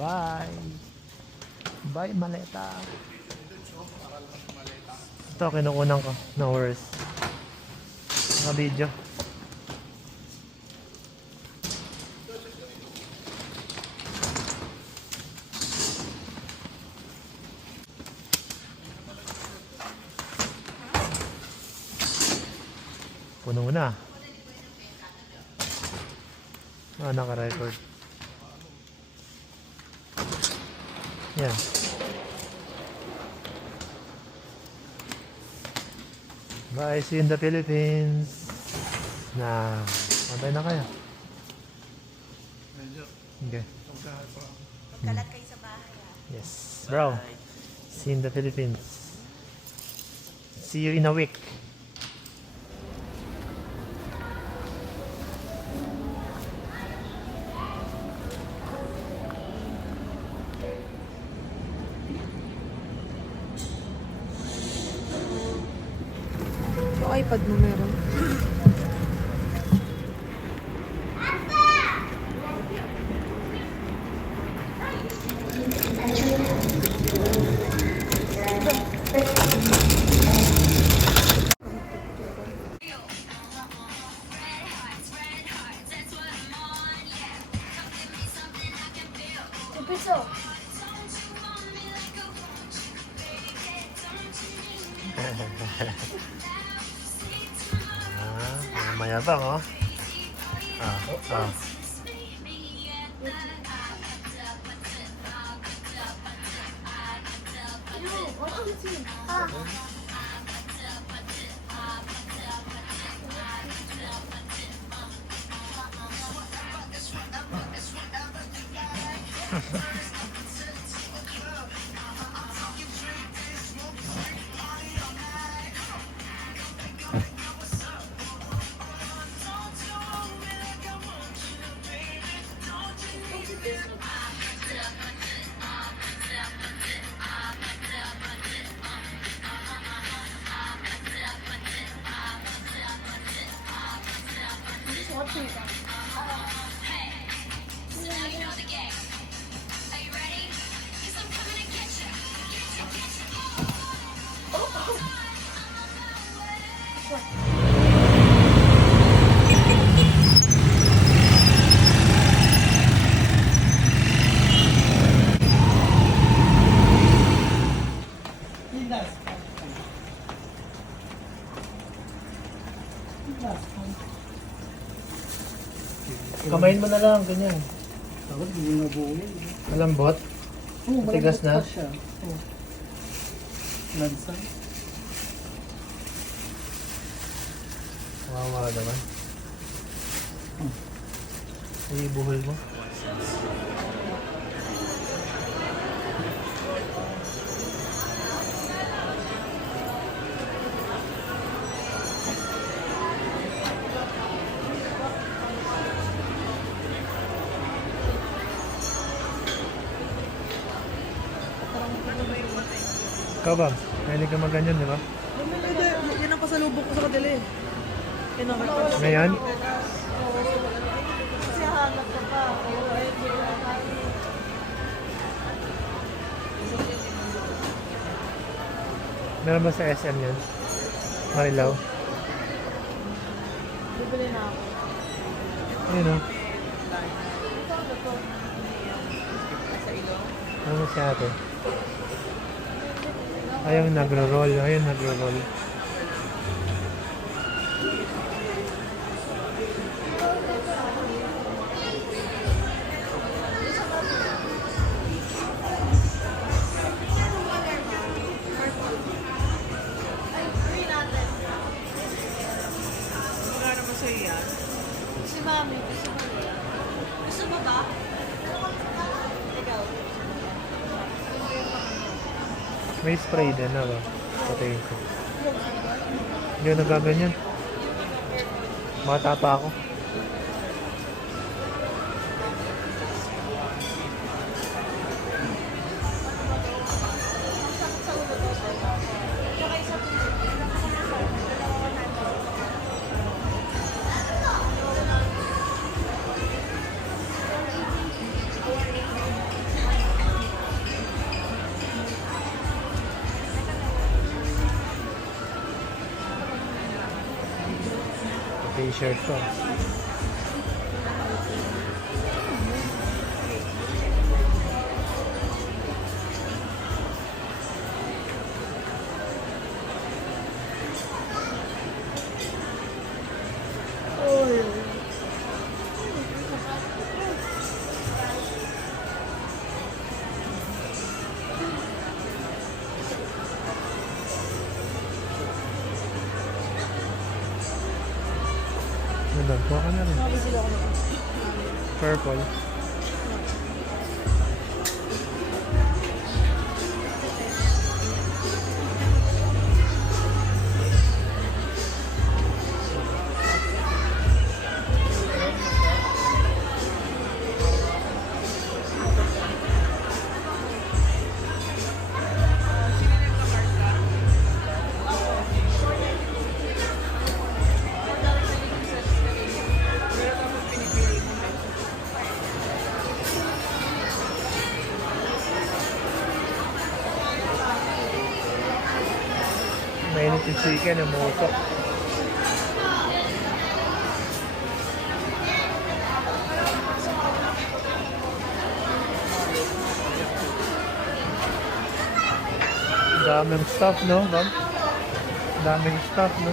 Bye. Bye, maleta. Ito, kinukunan ko. No worries. Naka-video. Puno na. Naka-record. Yan. Bye, see you in the Philippines. Pantay na kayo. Okay. Magkalat kayo sa bahay, ha? Yes, bro. See you in the Philippines. See you in a week. Yung iPad mo meron. Piso. Mayabang, oh. Kamayin mo na lang, ganyan. Dapat hindi mo nabuhin. Malambot. Matigas na? Siya. Lansa. Wawa naman. Ibuhol mo. Ikaw ba? Mahilig ka mag-ganyan, di ba? Yan ang pasalubok ko sa kadali. Ngayon? Kasi hanap ka pa. Meron ba sa SM yan? Marilaw? Bibili na ako. Ayun, oh. Sa ilong. Ano si ate? Ayun, nagro-roll. Ayun, nagro-roll. Magkano ba sa'yo yan? Si Mami, gusto mo yan? Gusto mo ba? Ikaw. May spray din na ba? Patayin ko. Hindi ko nagaganyan. Bata pa ako. T-shirt to. Ano, kuha ka na rin. Purple. Mainit yung chicken, umuusok. Daming stuff, no, Ma'am? Daming stuff, no?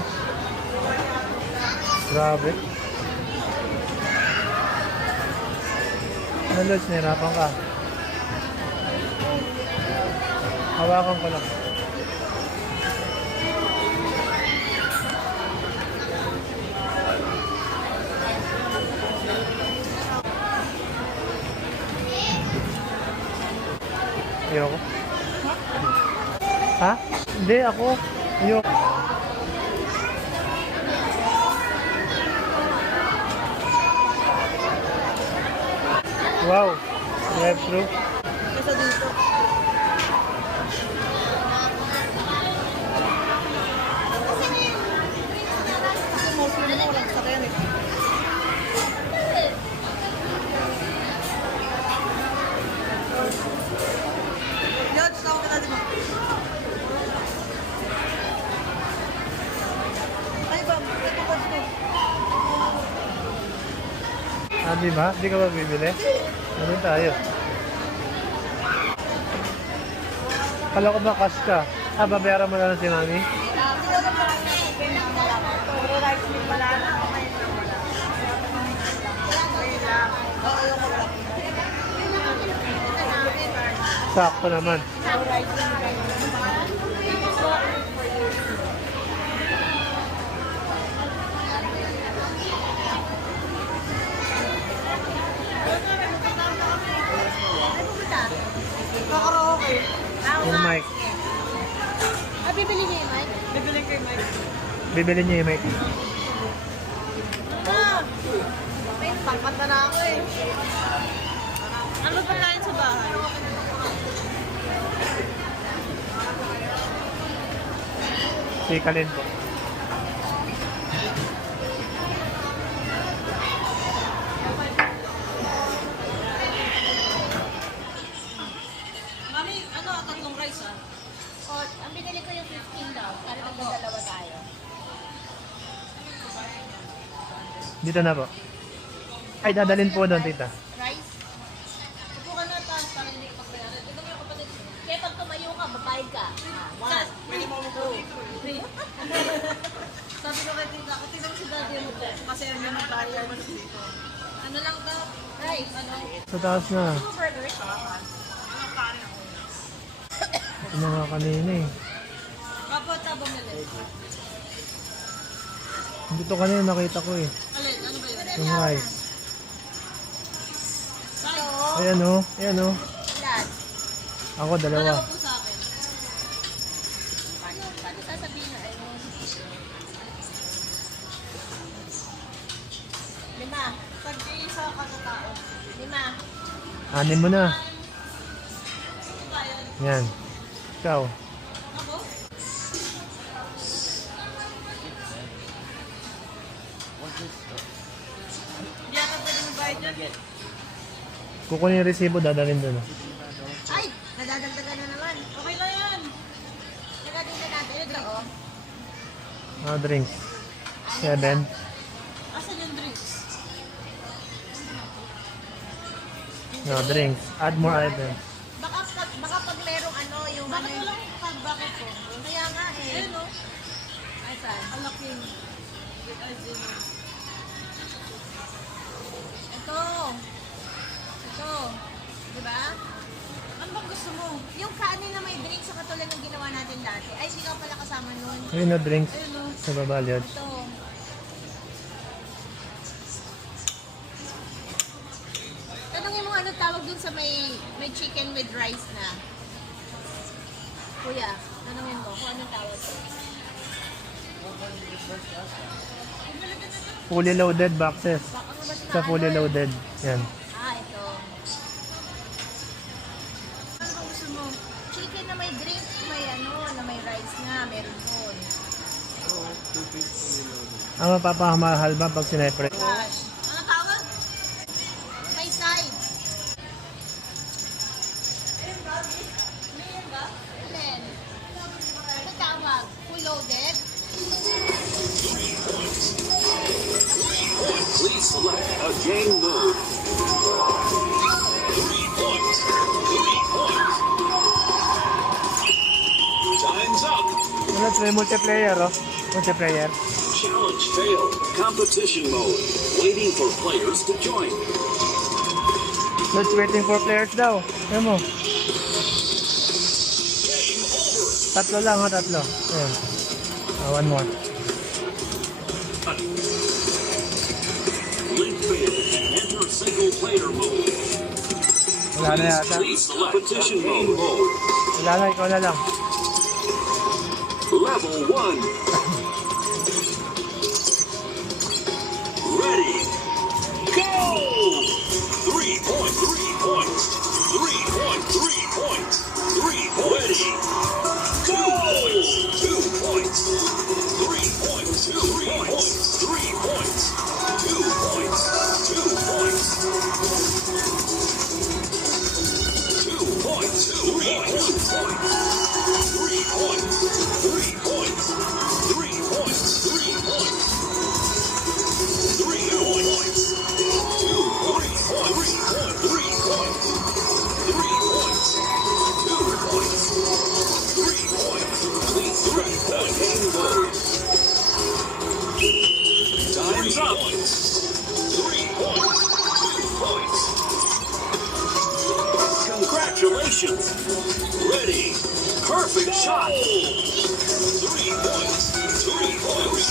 Grabe. Ano, Lods, nahirapan ka. Hawakan ko lang. Ayoko. Ha? Hindi, ako. Ayoko. Wow. Drive-thru. Kesa dito. Kasi mostly mo lang sa kaya nito. Yan, saan ka natin mo? Ay ba, ito ba ito? Ah, di ba? Di ka ba bibili? Ano tayo? Kala ko ba cash ka? Ah, babayaran mo na lang si Mami? Sakto naman. Kakaroke. Yung mic. Ah, bibili niya yung mic? Bibili ko yung mic. Bibili niya yung mic. Ah! May pangkat na ako eh. Ano ba kain sa bahay? Sikalin po. Mami, ano, tatlong rice ah? O, ang binili ko yung 15 daw, para magdadalawa tayo. Dito na po. Ay, dadalhin po doon, tita. Rice? Upo ka na tayo para hindi ka magbayaran. Ito yung kapatid. Kaya pag tumayo ka, babayad ka. Saan? Pwede mo mo po. Sabi ko kay tita, kasi naman si daddy mo po. Kasi ano yung magbayar mo dito. Ano lang daw? Rice. Ano? Sa taas na. Two burgers. Ito na nga kanina eh. Kapot na bumili. Dito kanina nakita ko eh. Alin, ano ba yun? Yung rice. Saan? Ayan o. Ayan o. Ilan? Ako dalawa. Dalawa po sa akin. Paano sasabihin na? Ano? 5. Tag-iisa ka na tao. 5. Anin mo na. Ano ba yun? Yan. Ikaw. Ako? Hindi ata pwede magbayad dyan. Kukunin yung resibo, dadalhin doon. Ay! Nadadagdagan na naman. Okay lang yan. Teka, din na natin. Ito, oh. Mga drinks. 7. No, drinks. Add more items. Baka pag merong ano, yung Bakit ano, walang bakit po? kaya nga eh. Ayun o. Ay, saan? Ang laki. Ay, zero. Ito. Ito. Diba? Ano bang gusto mo? Yung kanin na may drink sa katulad ng ginawa natin dati. Ay, sikaw pala kasama nun. Ayun na drinks Ayun o. sa baba, Liot. Ito. Tanungin mo ano tawag dun sa may chicken with rice na. Kuya, tanungin mo kung anong tawag dun. Fully loaded boxes. Baka nga ba siya Sa fully loaded. Yan. Ito. Ano bang gusto mo? Chicken na may drink, may ano, na may rice nga, meron doon. Ang mapapahamahal ba pag sinepre? Gosh. Ano tawag? May side. Alin? Ano tawag? Full loaded? Please select a game mode. 3 points. 3 points. Time's up. Ano, may multiplayer, oh. Multiplayer. Challenge failed. Competition mode. Waiting for players to join. Let's waiting for players daw. Ayan mo. Game over. Tatlo lang, ha, tatlo. Ayan. One more. Link failed. Enter single player mode. Wala na yata. Please select competition mode. Wala na, ikaw na lang. Level 1. Ready. Go! 3 points. 3 points. 3 points. 3 points. 3 points. Ready. Go! 2 points. 3 points. 2 points. 3 points. 2 points. 2 points. 2 points. 3 points. 3 points. 3 points. 3 points. 3 points. 3 points. 2 points. 3 points. 3 points. 2 points. 3 points. Please select the game mode. Time's up. 3 points. 2 points. Congratulations. Ready. Perfect shot. 3 points. 3 points.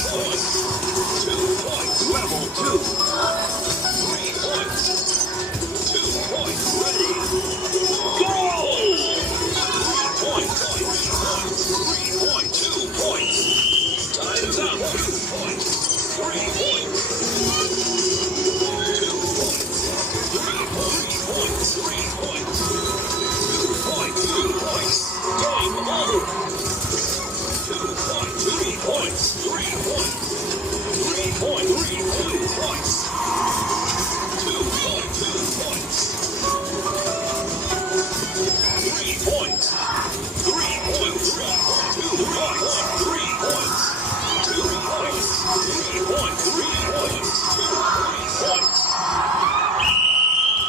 2 points. Level 2. 3 points. 2 points. Ready. Go! 3 points. 3 points. 2 points. Time's up. 2 points. 3 points. 2 points. 3 points. 3 points. 2 points. 2 points. Game over. 2 points. 3 points. 3 points. 3 points. 3 points. 2 points. 2 points. 3 points. 3 points. 2 points. 3 points. 2 points. 3 points. 3 points. 2 points.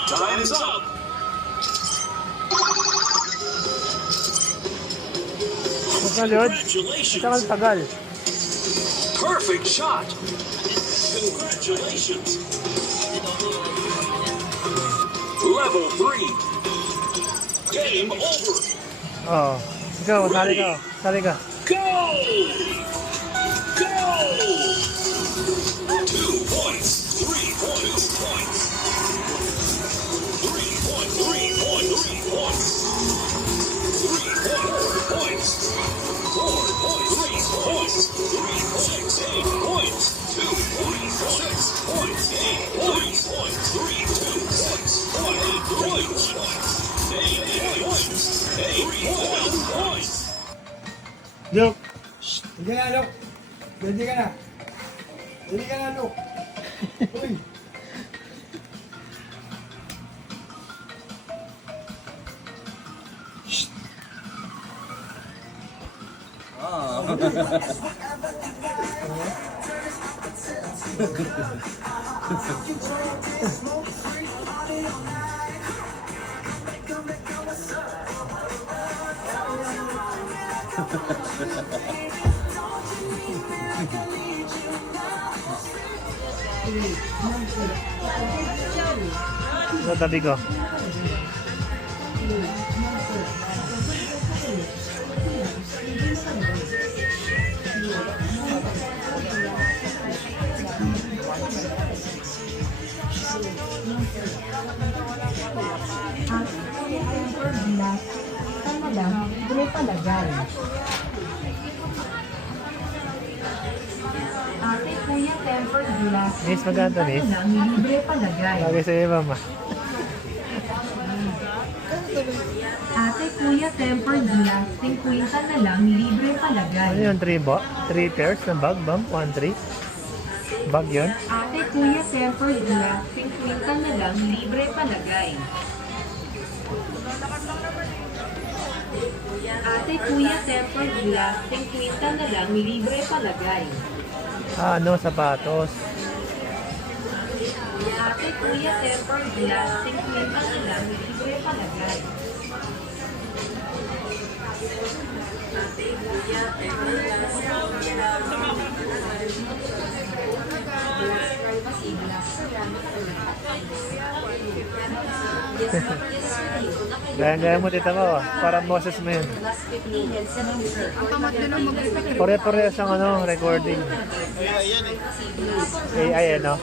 Time's up. Basta, Liot. Congratulations. Ito ang tagal. Perfect shot. Congratulations. Level 3. Game over. Oo. Ikaw, sali ka. Sali ka. Go! Go! 2 points. 3 points. 2 points. 3 points. 3 points. 3 points. 3 points. 4 points. 3 points. 3 points. 8 points. 2 points. 6 points. 8 points. 3 points. 8 points. 8 points. 8 points. Joke. Hindi ka na, Lok. Hindi ka na. Hindi ka na, Lok. Uy. Sa tabi ko. Libre palagay. Ate, kuya, tempered glass. Miss, maganda, miss. Lang, libre palagay. Lagi sa iyo, mama. Ate, kuya, tempered glass. 50 na lang, libre palagay. Ano yun, 3 pairs ng bag, ma'am? 1, 3? Bag yun? Ate, kuya, tempered glass. 50 na lang, libre palagay. Ate, kuya, tempered glass. 50 na lang, libre palagay. Ah, ano, sapatos. Ate, kuya, tempered glass. 50 na lang, libre palagay. Gaya-gaya mo, tita mo. Parang Moses mo yun. Pare-parehas ang ano, recording. AI, ano?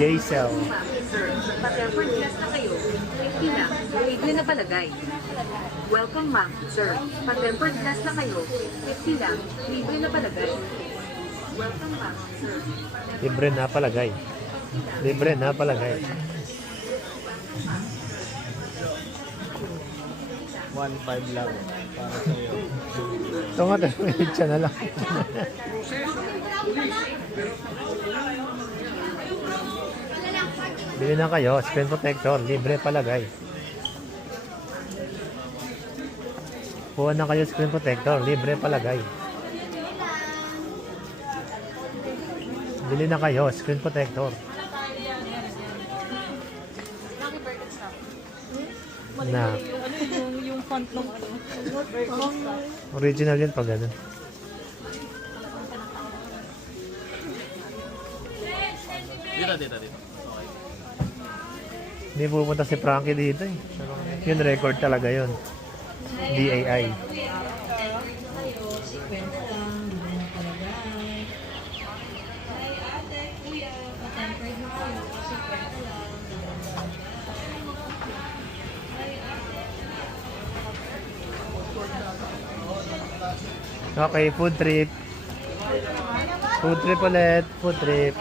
J-Cell. Pa-tempered glass na kayo. 50 na. Libre na palagay. Welcome, ma'am, sir. Pa-tempered glass na kayo. 50 lang. Libre na palagay. Welcome, ma'am, sir. Libre na palagay. Libre na palagay. 1.5 lang para sa iyo. Ito nga, siya na lang. Bili na kayo, screen protector, libre palagay. Kuha na kayo screen protector, libre palagay. Bili na kayo, screen protector. Na. Yung font ng ano. Original yun pag ganun. Dito. Hindi pupunta si Frankie dito eh. Yun record talaga yun. DAI. Okay, food trip. Food trip ulit. Food trip.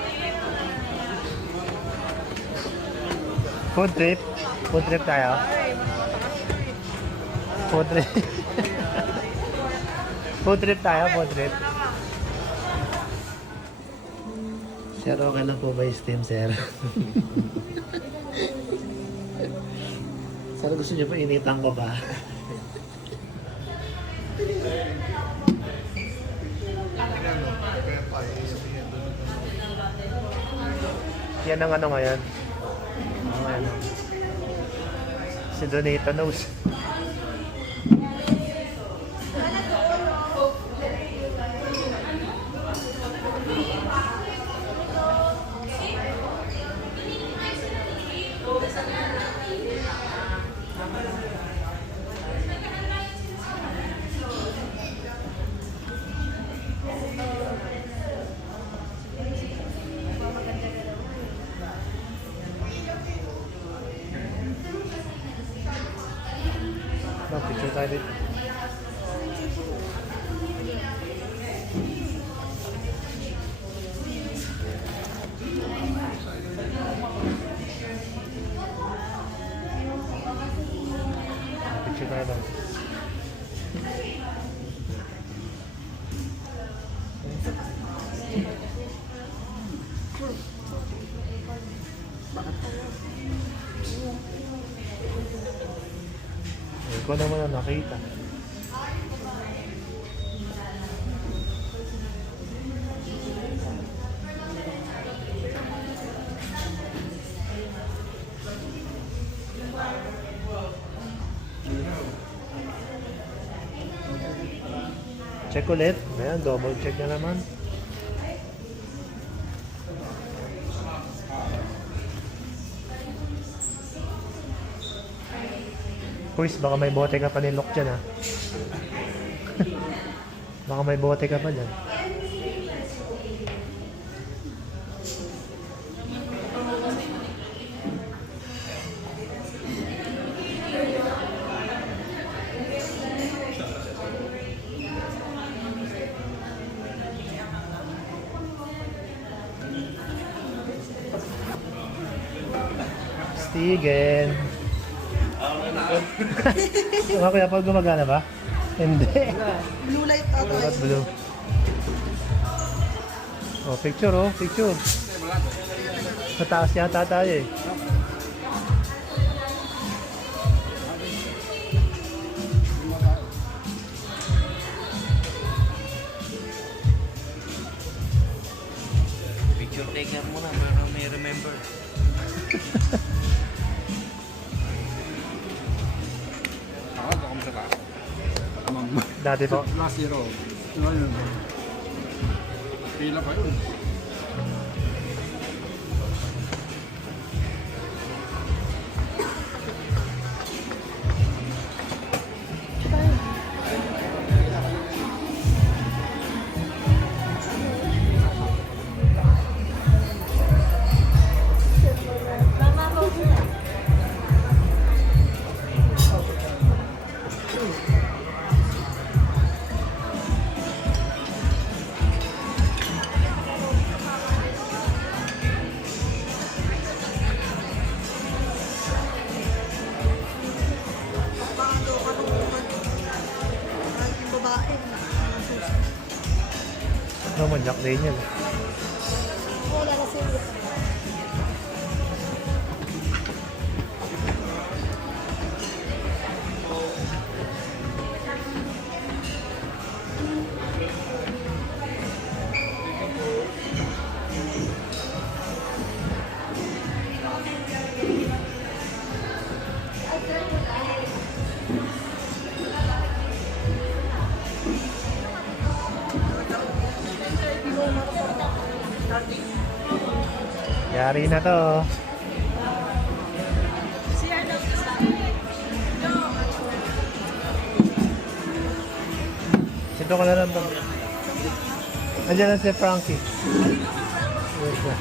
Food trip. Food trip tayo. Food trip. Food trip tayo, food trip. Sir, okay lang po ba yung steam, sir? Sir, gusto niyo po initan ko ba? Yan ang ano ngayon. Ano ngayon? Si Donita knows. Picture tayo dito. Picture tayo dito. ko naman na nakita. Check ulit. Ayan, double check na naman. Quiz, baka may bote ka pa ni Lok dyan, ha? Baka may bote ka pa dyan. Stigen. Mga kuya, pag gumagana ba? Hindi. Blue light ata. Not blue. Oh, picture oh, picture. Sa taas yata tayo eh. Picture taker muna, para may remember. Dati po. Last year, oh. Ngayon, pila pa yun. Ano mo, Jack Daniel. Wala na sila. Yari na to. Ito ka na lang ba? Andiyan na si Frankie. Yes, sir.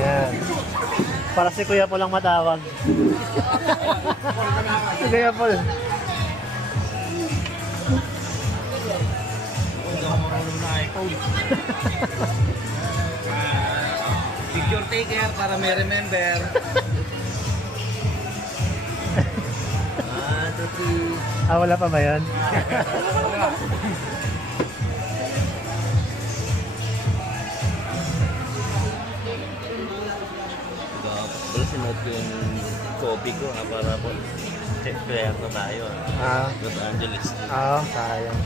Yan. Para si Kuya po lang matawag. Si Kuya po. Picture taker para may remember. Ah, wala pa ba yan? Wala sinuot ko yung copy ko para po check kaya na tayo. Los Angeles. Sayang.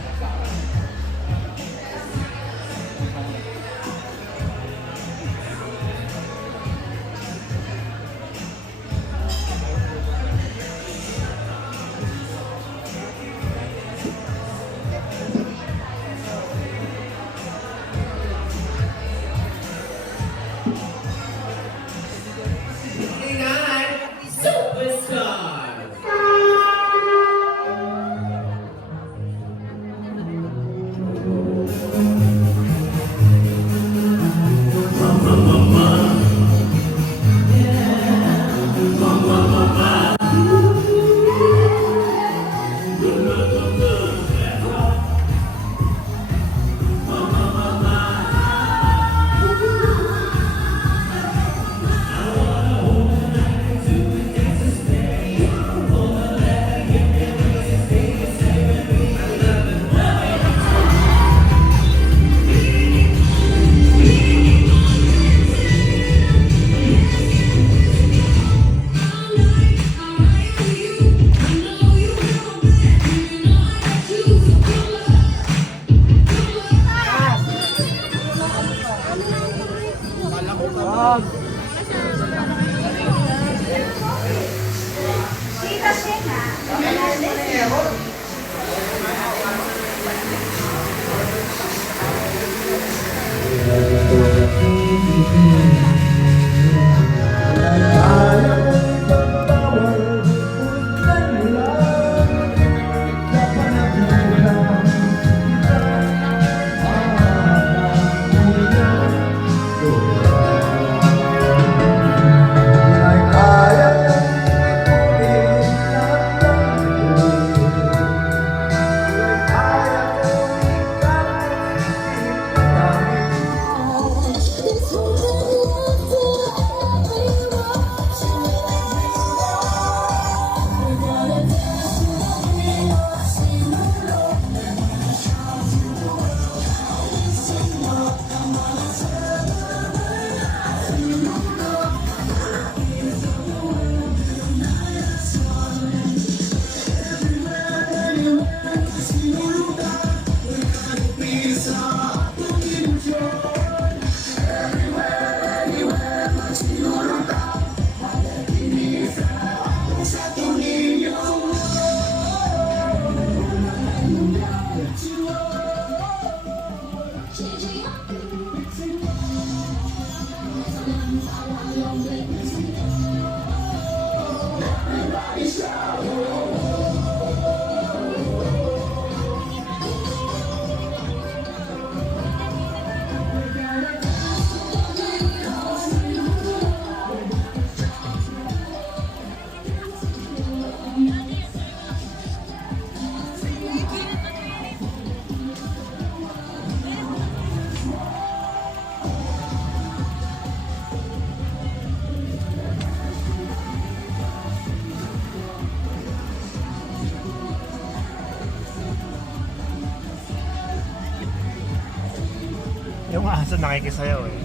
Yung aso nakikisayaw eh.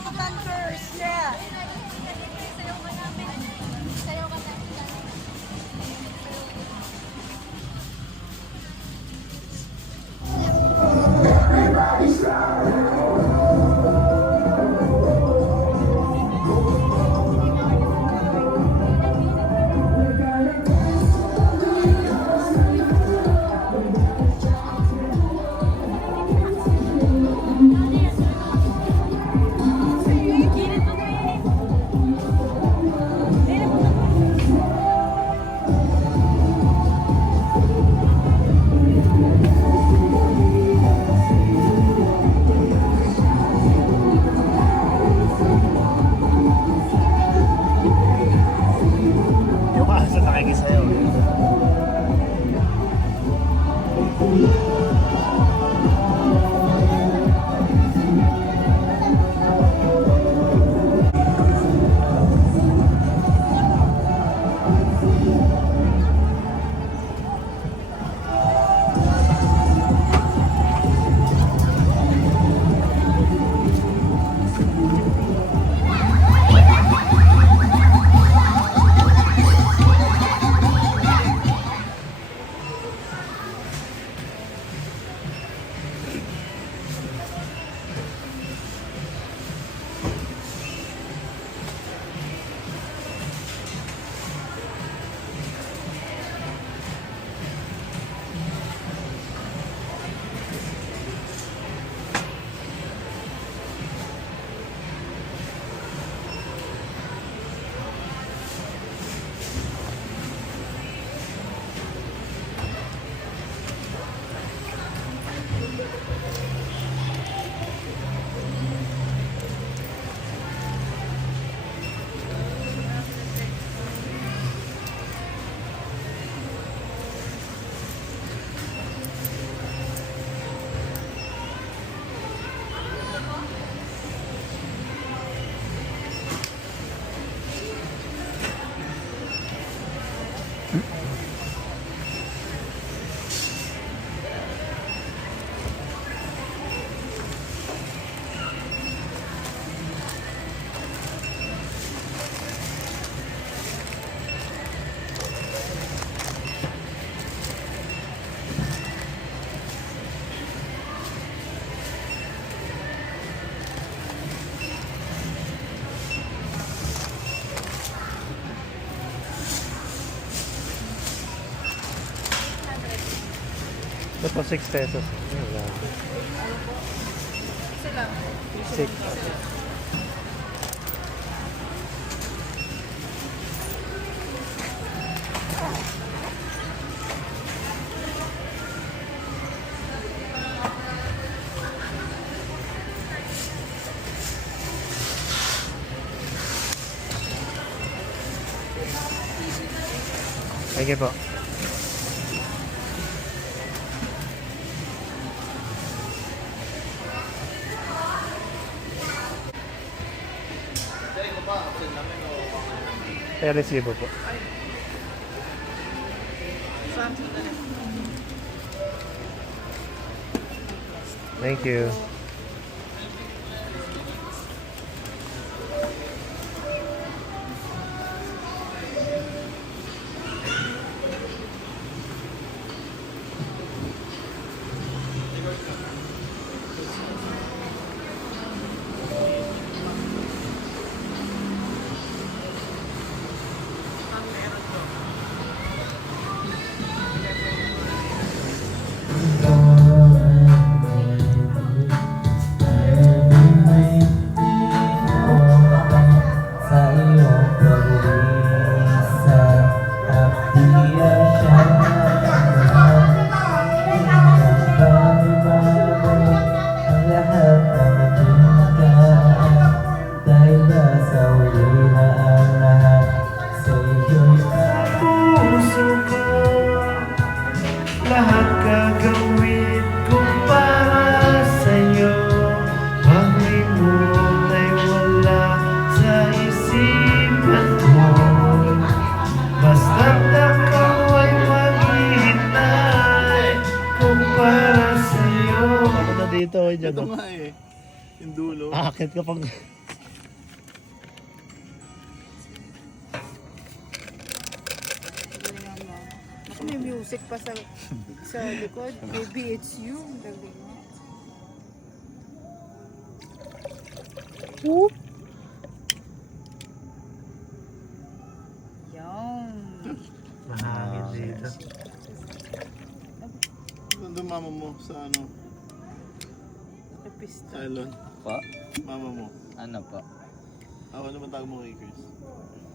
Mga dancers, yeah. Yung aso nakikisayaw eh. Ito po 6 pesos. Wala. 6. Thank you po. Kaya resibo po. Thank you. Lahat gagawin ko para sa'yo. Pag-limot ay wala sa isipan ko. Basta't ako ay maghihintay kung para sa'yo. Ako na dito, ay dyan. Ito nga eh. Yung dulo. Akit ka pag... May music pa sa likod. Maybe it's you. Galing mo. Whoop. Yan. Mahangin dito. Nandun mama mo sa ano? Nakipista. Island. Po? Mama mo. Ano po? Ano ba tawag mo kay Chris?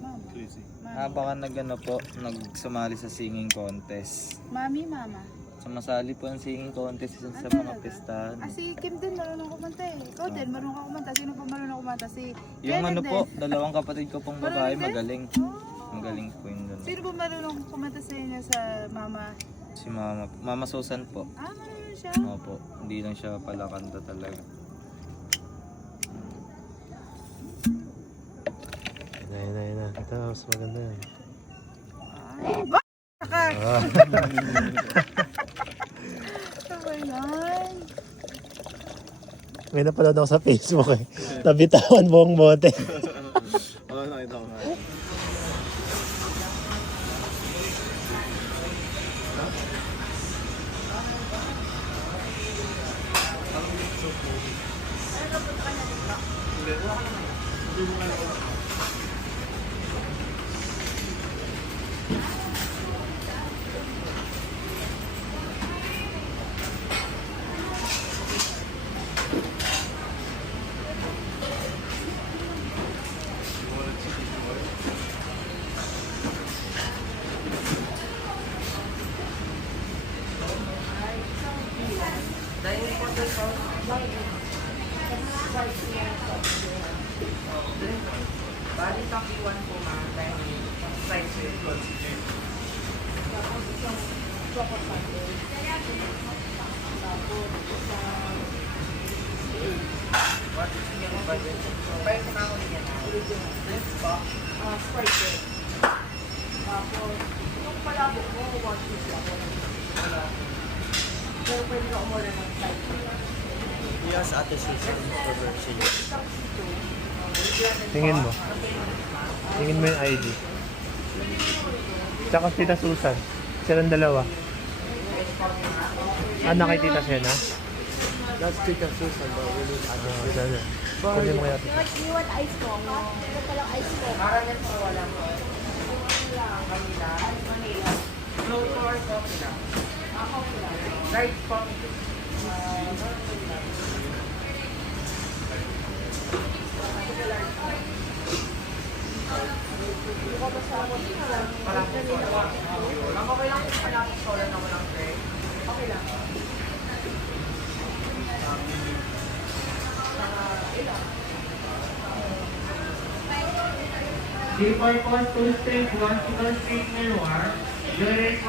Mama. Chrissy. Baka nag-ano po, nagsumali sa singing contest. Mami, mama. Sumasali po ang singing contest sa mga talaga? pistahan. Ah, si Kim din marunong kumanta eh. Ikaw din, marunong ka kumanta. Sino pa marunong kumanta? Si Yung Kenneth ano din. po, dalawang kapatid ko pong babae, Marunong din? magaling. Oh. Magaling po yun doon. Sino ba marunong kumanta sa inyo sa mama? Si Mama Susan po. Ah, marunong siya. Opo, hindi lang siya pala kanta talaga. Yun na. Ito, mas maganda yan. Ay, ba? Ka! Ah. Ano yan? May napanood ako sa Facebook eh. Nabitawan buong bote. Oo, nakita ko nga. Yes, Ate Susan. Tingin mo. Tingin mo yung ID. Tsaka Tita Susan. Silang dalawa. Anak kay Tita Sena? That's Tita Susan, but we need Ate Susan. Sana. Kunin mo kaya Tita. You want ice ko? Ito palang ice ko. Three-point-one, two-string, one single string, and one. Take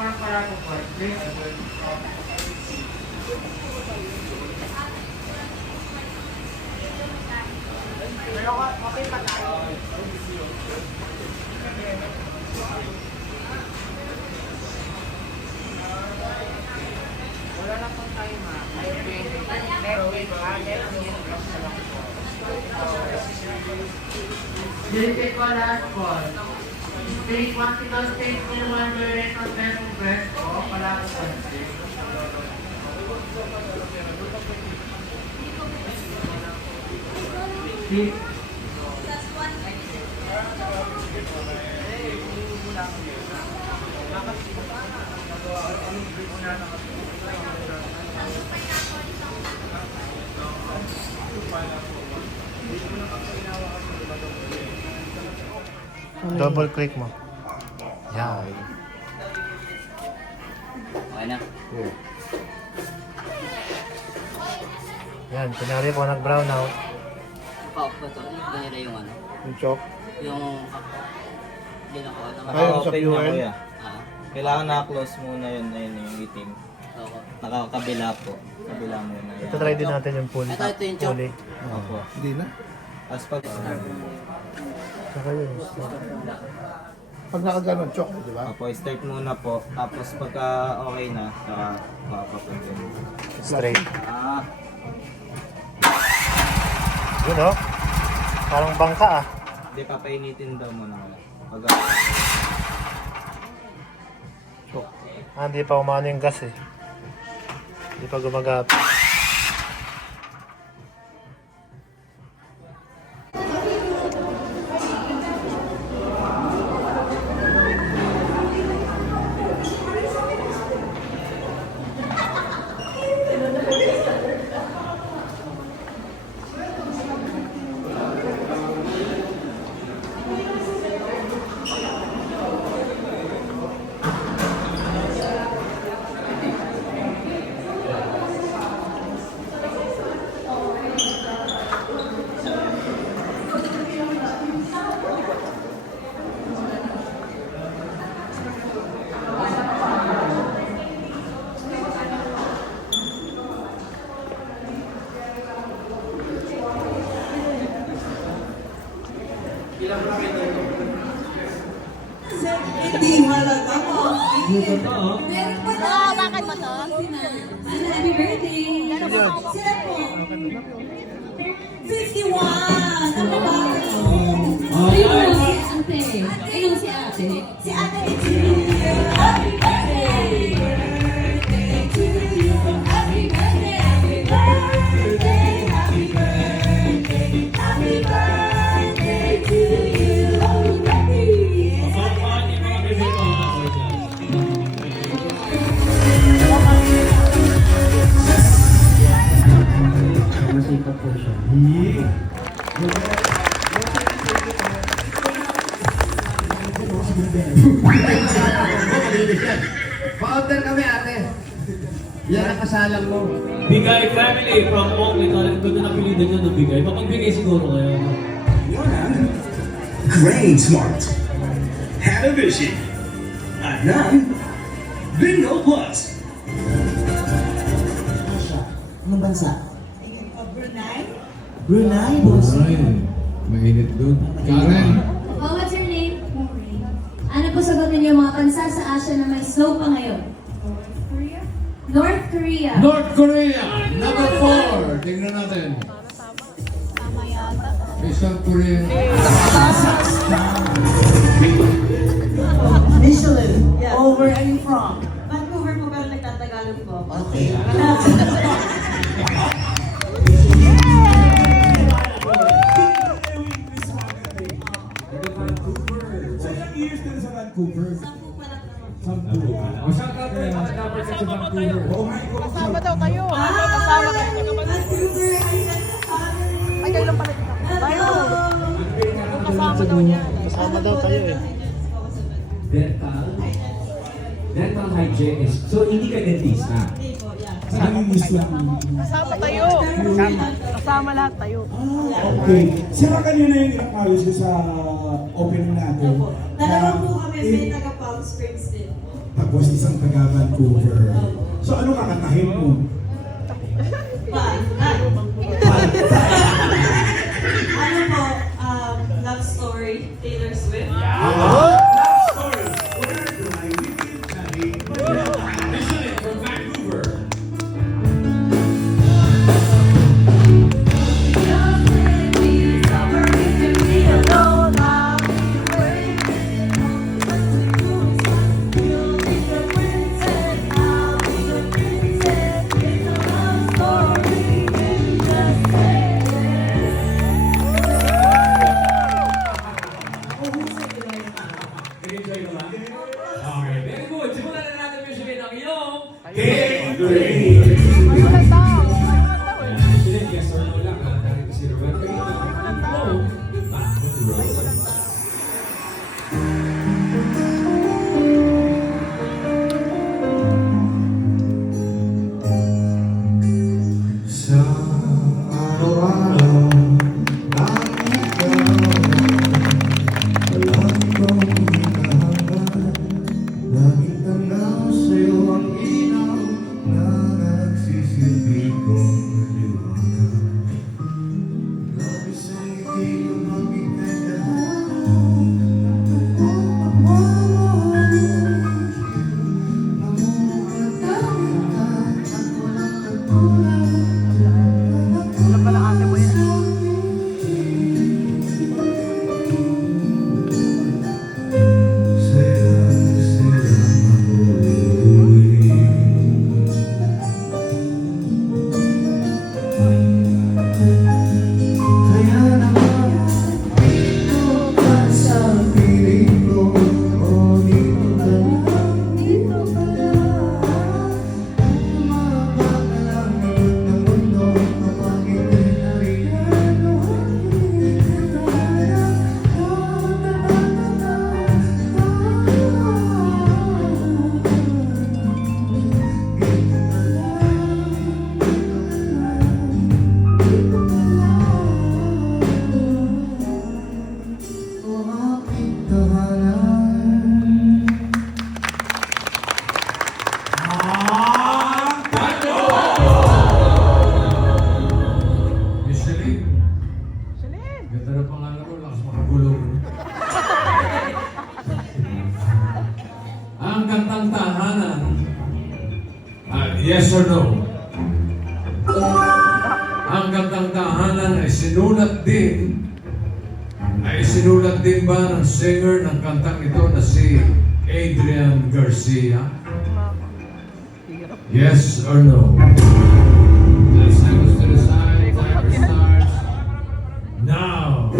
one last call. Take one to the stage to one direct on best breath ko. Palabas ko. Please. Double click mo. Yan. Okay na. Yan, kunyari po nag-brown out. Pa-off ba to? Ganyan yung ano? Yung chalk. Yung... Hindi na ko alam. Ayun, sa Naka-open fuel. na kuya. Kailangan na-close muna yun. Ayun yung itim. Nakakabila po. Kabila muna. Ito try din natin yung pulley. Ito yung chalk. Pulley. Opo. Hindi na. Tapos pag... Saka yun. Pag nakaganon, chok, di ba? Opo, start muna po. Tapos pagka okay na, saka papapuntin. Straight. Yun oh. Parang bangka ah. Hindi, papainitin daw muna. Pag... Hindi pa umano yung gas eh. Hindi pa gumagat. Bakit mo to? Happy birthday! Sila po. 51! Ano ba? Ayun, si ate. Ayun, si ate. Si ate is here. Happy birthday! Birthday to you. Happy birthday! Happy birthday! Happy birthday! Happy birthday to you. Happy Masipag po siya. Pa-order kami ate. Yan ang kasalang mo. Bigay family from Oakland. Talagang ganda na pilihan nyo ng Bigay. Mapagbigay siguro kayo. Grain Smart. Hanavision. Adnan. Bingo Plus. Anong bansa? Brunei? Brunei, boss. Mainit doon. Karen. Oh, what's your name? Maureen. Ano po sagutin niyo mga bansa sa Asia na may snow pa ngayon? North Korea. North Korea. Number 4. Tingnan natin. May South Korea. Michelin. Oh, where are you from? Vancouver po pero nagtatagalog po. Okay. So, ilang years din sa Vancouver? 10 pa lang naman. 10. O, shout out kayo. Dapat sa Vancouver. Oh my God. Kasama daw kayo. Kasama kayo. Vancouver, Ay, kayo lang pala dito. Tayo. Kasama daw niya. Kasama daw tayo eh. Dental hygienist. So, hindi ka dentista. Saan yung mismo? Kasama tayo. Kasama lahat tayo. Okay. Sira kanina yung ilang ayos sa opening natin. Dalawa po kami, may taga Palm Springs din. tapos isang taga Vancouver. So ano kakantahin mo? Ano po, love story, Taylor Swift. Love story. Where do I live, Johnny? Listen from Vancouver. Enjoy naman? Okay, very good. Simulan na natin yung sabihin ng iyong Actually, yes or no lang. Dahil kasi Robert, no. Sa araw-araw ang ikaw palagi kong hinahanap. Laging tanaw sa'yo ang inaw na nagsisilbi kong liwanag. Labis ang ngiti ko magiging Ganda na pangalan mo, lakas makagulong. Ang kantang tahanan, yes or no? Ang kantang tahanan ay sinulat din ba ng singer ng kantang ito na si Adrian Garcia? Yes or no? Let's have us to the side. Timer starts now.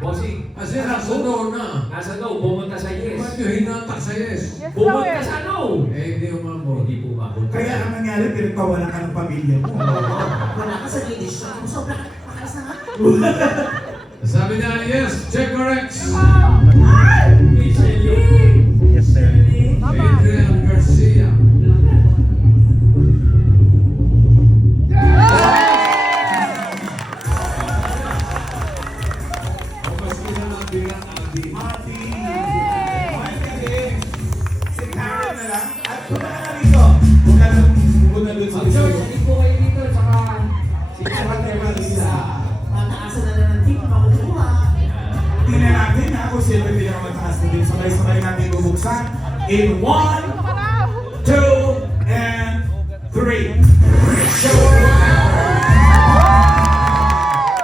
Bossing, Kasi nasa no na. nasa no, pumunta sa yes. Ba't yung hinatak sa yes? Pumunta sa no. Hindi umabot. Hindi po umabot. Kaya ang nangyari, pinagpawalan ka ng pamilya mo. Wala ka sa leadership. Sobra ka pakalas na nga. Sabi niya, yes, check or X. Yes, sir. Adrian Garcia. Mas pinanabilang Adi. Ati! Si Karen na lang. At punta ka na rito. Huwag ka nang pupunta dun sa George, hindi po kayo dito, tsaka si Marisa. Mataasan na lang ng team, makukuha. Tingnan natin ha kung sino yung pinakamataas na din. Sabay-sabay natin bubuksan. In 1, 2, and 3. Show of hands.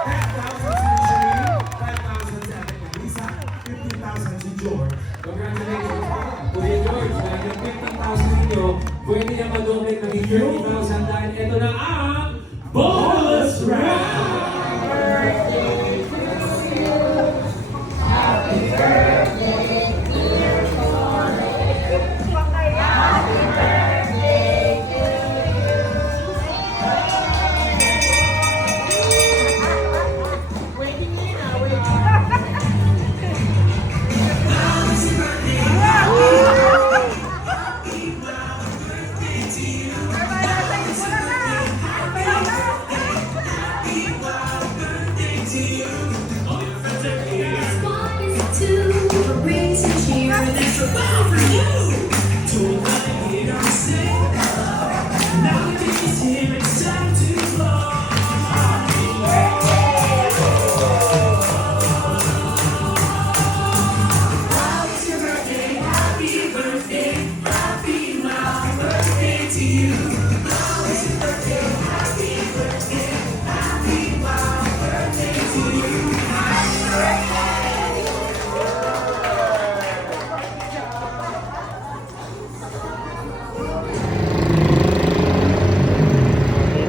10,000 si Shereen, 5,000 si Ate Marisa, 15,000 si George. congratulations po. Kuya George, dahil yung 15,000 ninyo, pwede niya mag-donate ng 30,000 dahil ito na ang bonus round! In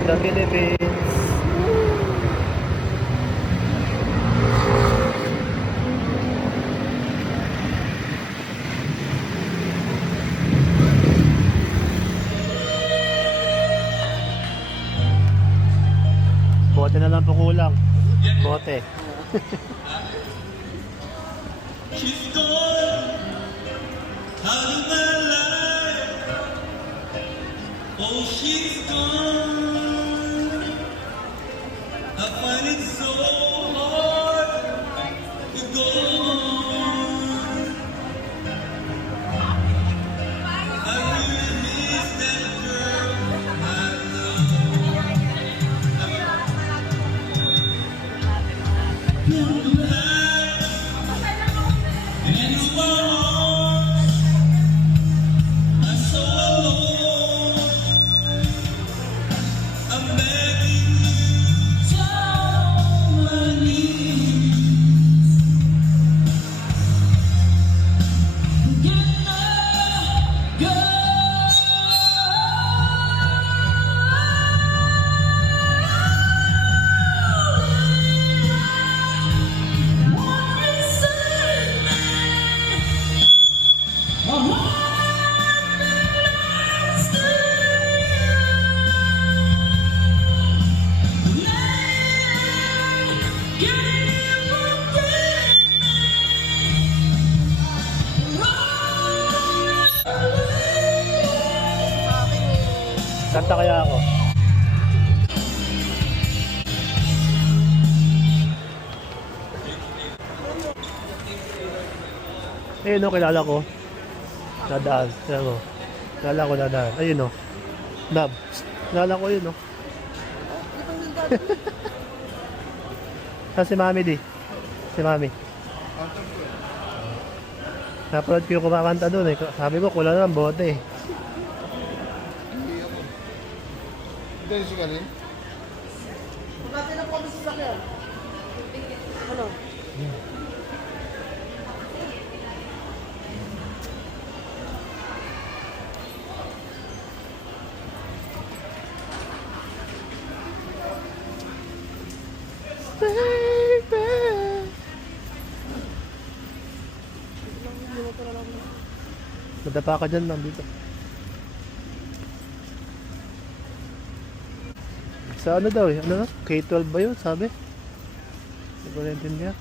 the Philippines. Bote na lang po kulang. Bote. She's gone out of my life. Oh, she's gone. I find it so hard to go on. I really miss that girl I love. In your arms, I'm so alone. I'm begging you on my knees. Go. Kanta kaya ako. Eh, no, kilala ko. Nadaan. Ayan mo. Kilala ko nadaan. Ayun, no. Nab. Kilala ko yun, no. Si Mami di. Si Mami. Napanood ko yung kumakanta doon eh. Sabi ko, kulang lang bote eh. Hindi si Kalin? Bakit na po kami sa sakyan? Ano? Madapa ka dyan, ma'am, dito. Sa ano daw eh? Ano? K-12 ba yun? Sabi? Hindi ko naintindihan.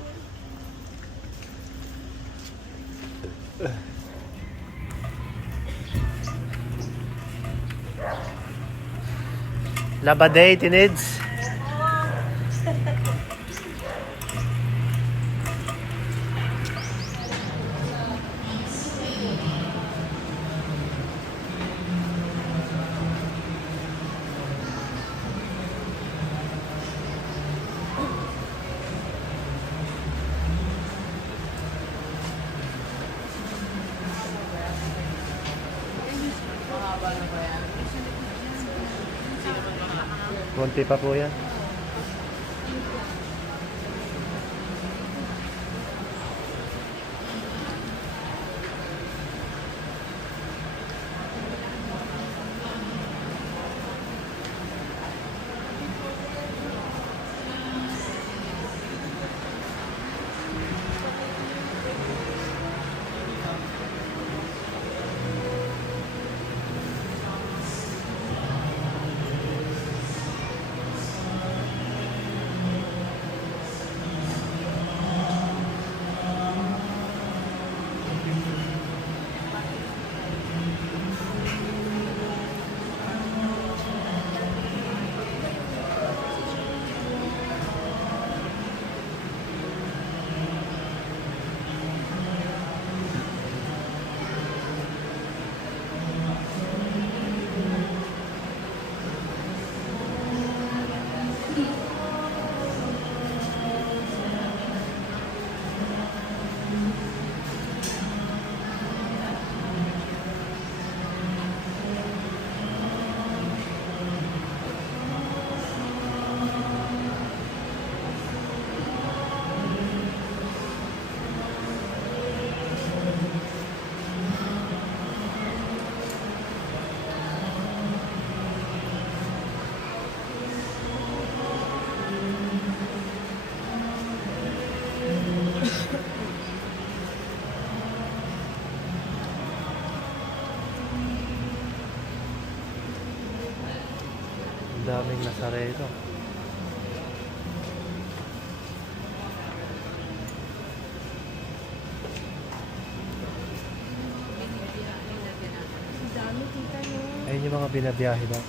Labaday, teenage. Konti pa po yan. daming Nazareno. Ayun yung mga binabiyahe daw.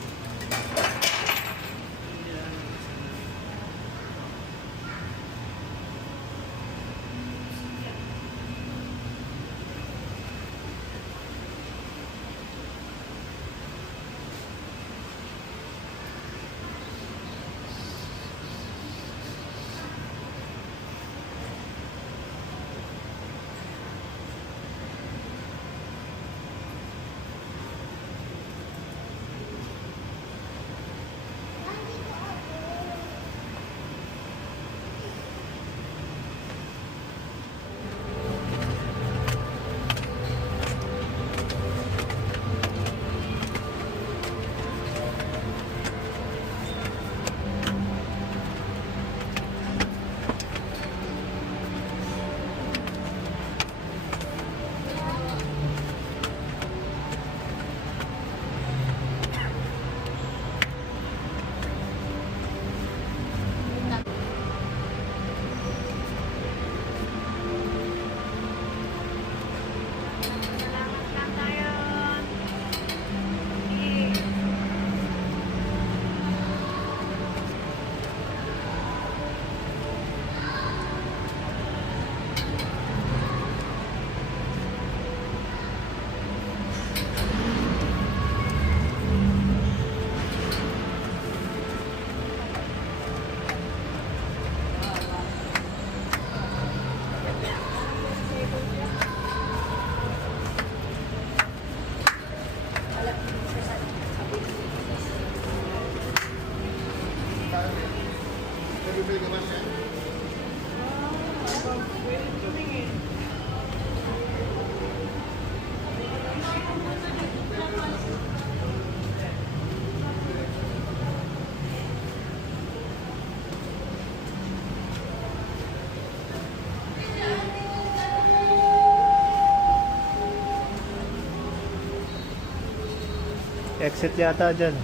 Exit yata dyan.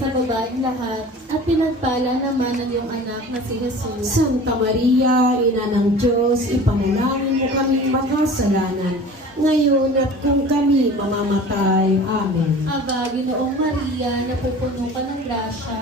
Sa babaeng lahat at pinagpala naman ang iyong anak na si Jesus. Santa Maria, Ina ng Diyos, ipanalangin mo kaming makasalanan, ngayon at kung kami mamamatay. Amen. Aba, Ginoong Maria, napupuno ka ng grasya,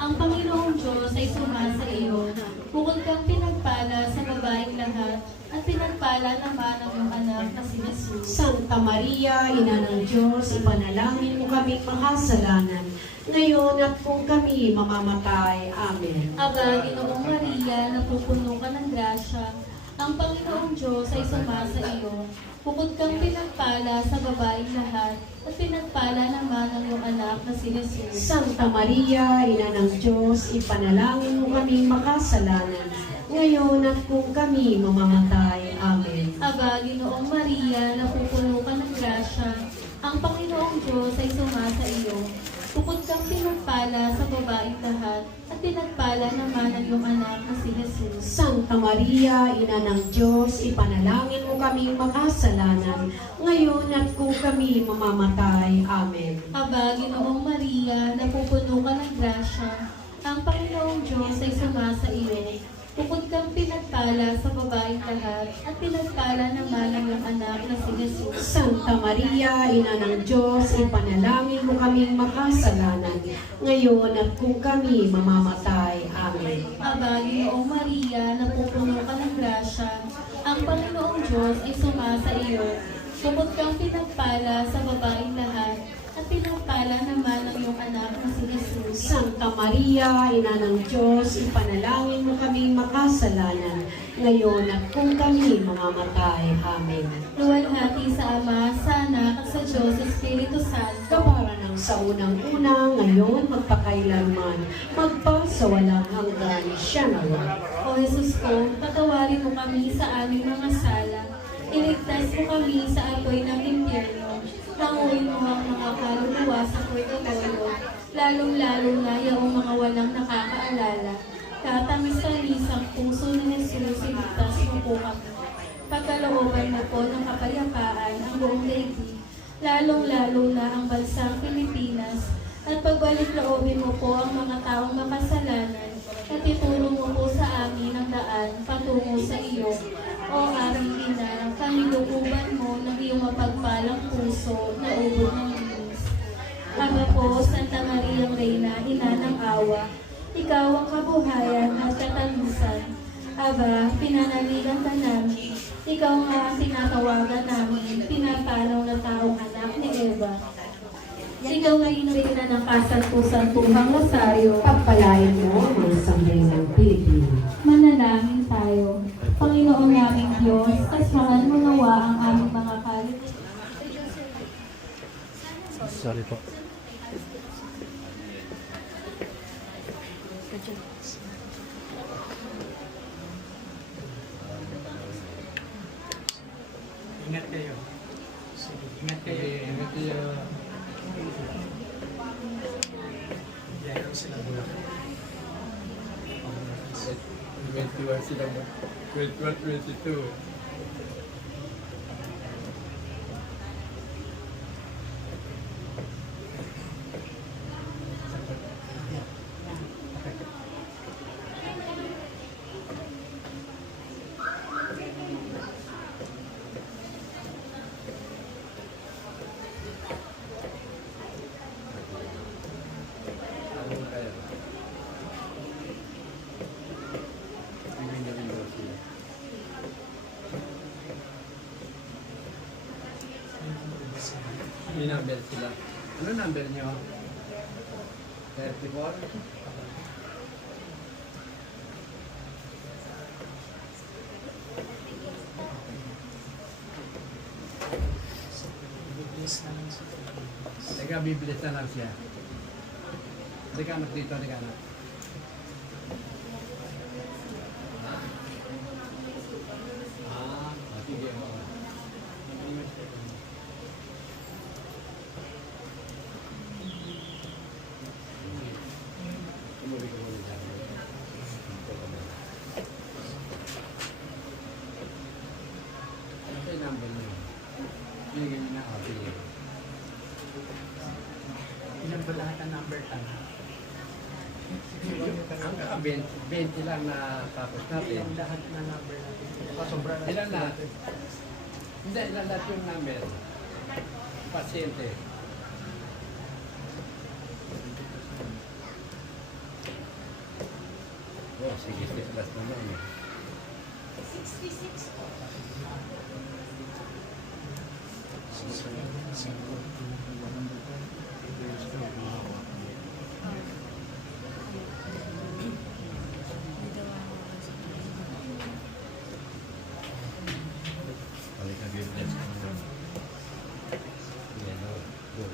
ang Panginoong Diyos ay sumasa iyo. Bukod kang pinagpala sa babaeng lahat at pinagpala naman ang iyong anak na si Jesus. Santa Maria, Ina ng Diyos, ipanalangin mo kaming makasalanan, ngayon at kung kami mamamatay. Amen. Aba, Ginoong Maria, napupuno ka ng grasya, ang Panginoong Diyos ay sumasa iyo. Bukod kang pinagpala sa babaeng lahat, at pinagpala naman ang iyong anak na si Jesus. Santa Maria, Ina ng Diyos, ipanalangin mo kaming makasalanan, ngayon at kung kami mamamatay. Amen. Aba, Ginoong Maria, napupuno ka ng grasya, ang Panginoong Diyos ay sumasa iyo. Bukod kang pinagpala sa babaeng lahat, at pinagpala naman ang iyong anak na si Jesus. Santa Maria, Ina ng Diyos, ipanalangin mo kaming makasalanan, ngayon at kung kami mamamatay. Amen. Aba, Ginoong Maria, napupuno ka ng grasya, ang Panginoong Diyos ay sumasa iyo. Bukod kang pinagpala sa babaeng lahat, at pinagpala naman ang iyong anak na si Jesus. Santa Maria, Ina ng Diyos, ipanalangin mo kaming makasalanan, ngayon at kung kami mamamatay. Amen. Aba, Ginoong Maria, napupuno ka ng grasya, ang Panginoong Diyos ay sumasa iyo. Bukod kang pinagpala sa babaeng lahat, at pinagpala naman ang iyong anak Santa Maria, Ina ng Diyos, ipanalangin mo kaming makasalanan, ngayon at kung kami mamamatay. Amen. Luwalhati sa Ama, sa Anak, at sa Diyos, Espiritu Santo. Kapara ng sa unang-una, ngayon, magpakailanman, magpasawalang hanggan, siya nawa. O Jesus ko, patawarin mo kami sa aming mga sala. Iligtas mo kami sa apoy ng impyerno. Hanguin mo ang mga kaluluwa sa purgatorio, lalong-lalo na yung mga walang nakakaalala. Katamis-tamis ang puso ni Jesus, iligtas mo po kami. Pagkalooban mo po ng kapayapaan ang buong daigdig, lalong-lalo na ang bansang Pilipinas, at pagbalik loobin mo po ang mga taong makasalanan, at ituro mo po sa amin ang daan patungo sa iyo. O aming Ina, kami lukuban mo ng iyong mapagpalang puso na ubod ng linis. Ama po, Santa Maria Reyna, Ina ng awa, ikaw ang kabuhayan at katalusan. Aba, pinanaligan ka namin, ikaw nga ang tinatawagan namin, pinapanaw na taong anak ni Eva. Ikaw ngayon Reyna ng kasanto-santuhang Rosario, Pagpalain mo ang mga sambayanang Pilipino. manalangin tayo. Panginoon naming Diyos, kasmahan mo nawa ang aming mga kaluluwa. Sorry po. Ingat kayo. Sige, ingat kayo. Ingat kayo. Diyan sila mula. 21 sila mo. 21, 22. May number sila. Ano number nyo? 34? Teka, biblis na lang siya. Teka, anak dito, teka, anak. Sige, oo. Ano yung number niyo? Bigyan niyo na ako. Ilan ba lahat ang number tayo? Ang 20 lang na tapos natin. Ilan lahat na number natin? Ilan lahat? Hindi, ilan lahat yung number? Pasyente. Oh, sige, plus naman eh. 66 po. Balik na business ko naman. Yan, go.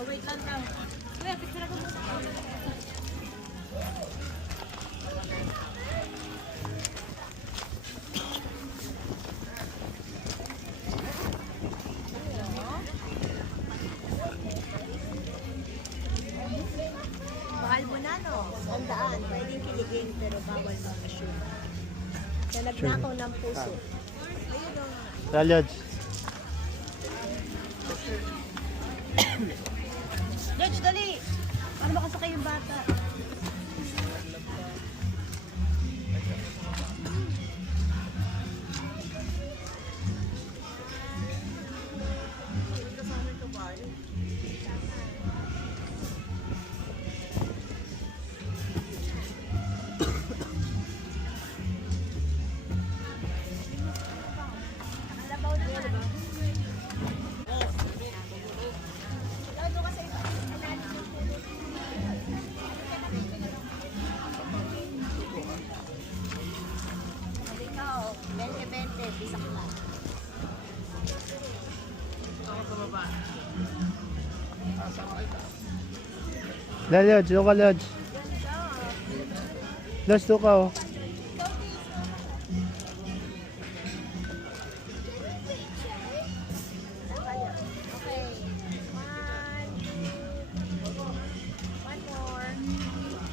Oh, wait lang daw. Kuya, picture ako muna. Mahal mo na, no? Tandaan, pwedeng kiligin pero bawal mag-assume. Kaya nagnakaw ng puso. Ayun o. Salyaj. Baka makasakay yung bata. Ikaw, 20-20, pisak lang. Lodge, doon ka, Lodge. Lodge, doon ka, oh. Okay. One more.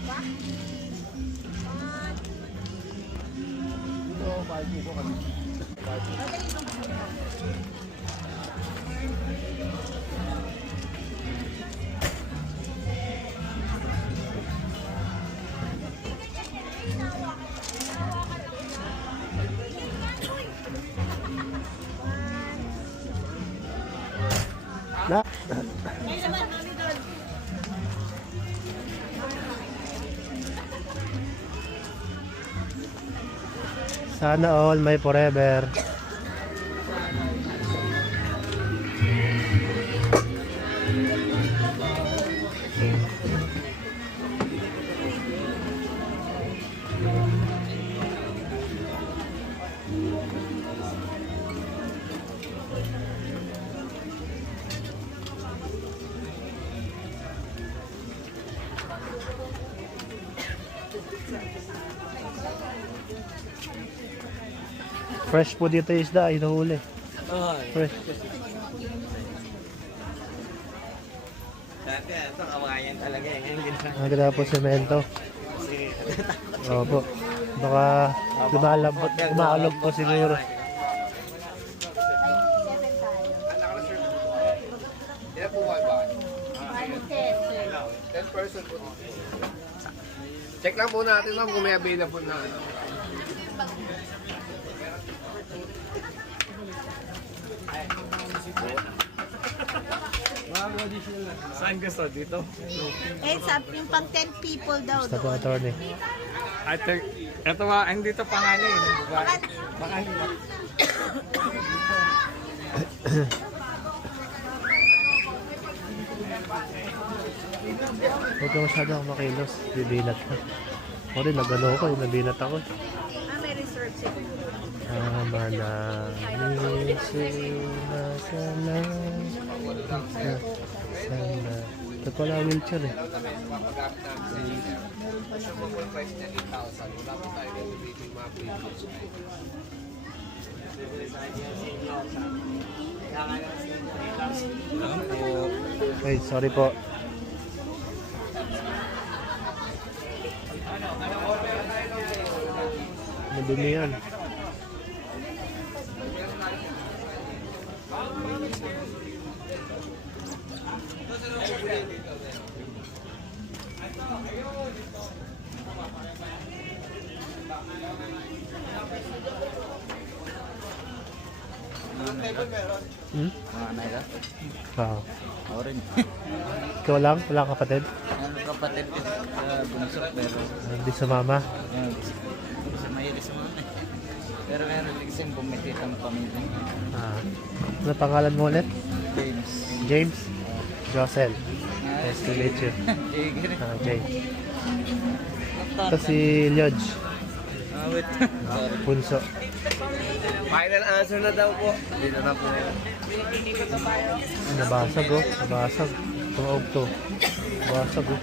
Back. Na. Ngayon naman, mami doon. Sana all may forever. Fresh po dito yung isda, inuhuli. Fresh. Dati, ito, kawayan talaga eh. Ngayon, ginawa. Nagdala po semento. Opo. Baka lumalambot, umakalog po siguro. Ilan po ba? 10 person po. Check lang po natin ma'am kung may available na ano. Saan gusto? Dito? Eh, sabi yung pang 10 people daw Basta po, doon. attorney. Ito ba? Hindi ito pangalan eh. Baka Huwag ka masyado akong makilos. Bibinat ka. Ako rin, nag-ano ko, nabinat ako. May reserve siguro. Tama na. Misuna sana. Sana. Ito pala wheelchair eh. price niya 8,000. Wala po tayo ng bibigay mga previous. Wait, sorry po. Madumi yan. Hmm? Mga naila. Wow. Ako rin. Ikaw lang? Wala kang kapatid? Ang kapatid ko bunso pero Hindi sa mama? hindi siya mahilig sa mga eh. Pero meron din kasi bumititang pamilya. Ah. Ano pangalan mo ulit? James. James? Josel. Nice to meet you. Jay. Ito si Lodge. Wait. Sorry. Punso. Final answer na daw po. Dito na po. Nabasag oh. Nabasag. Tumaog to. Nabasag oh.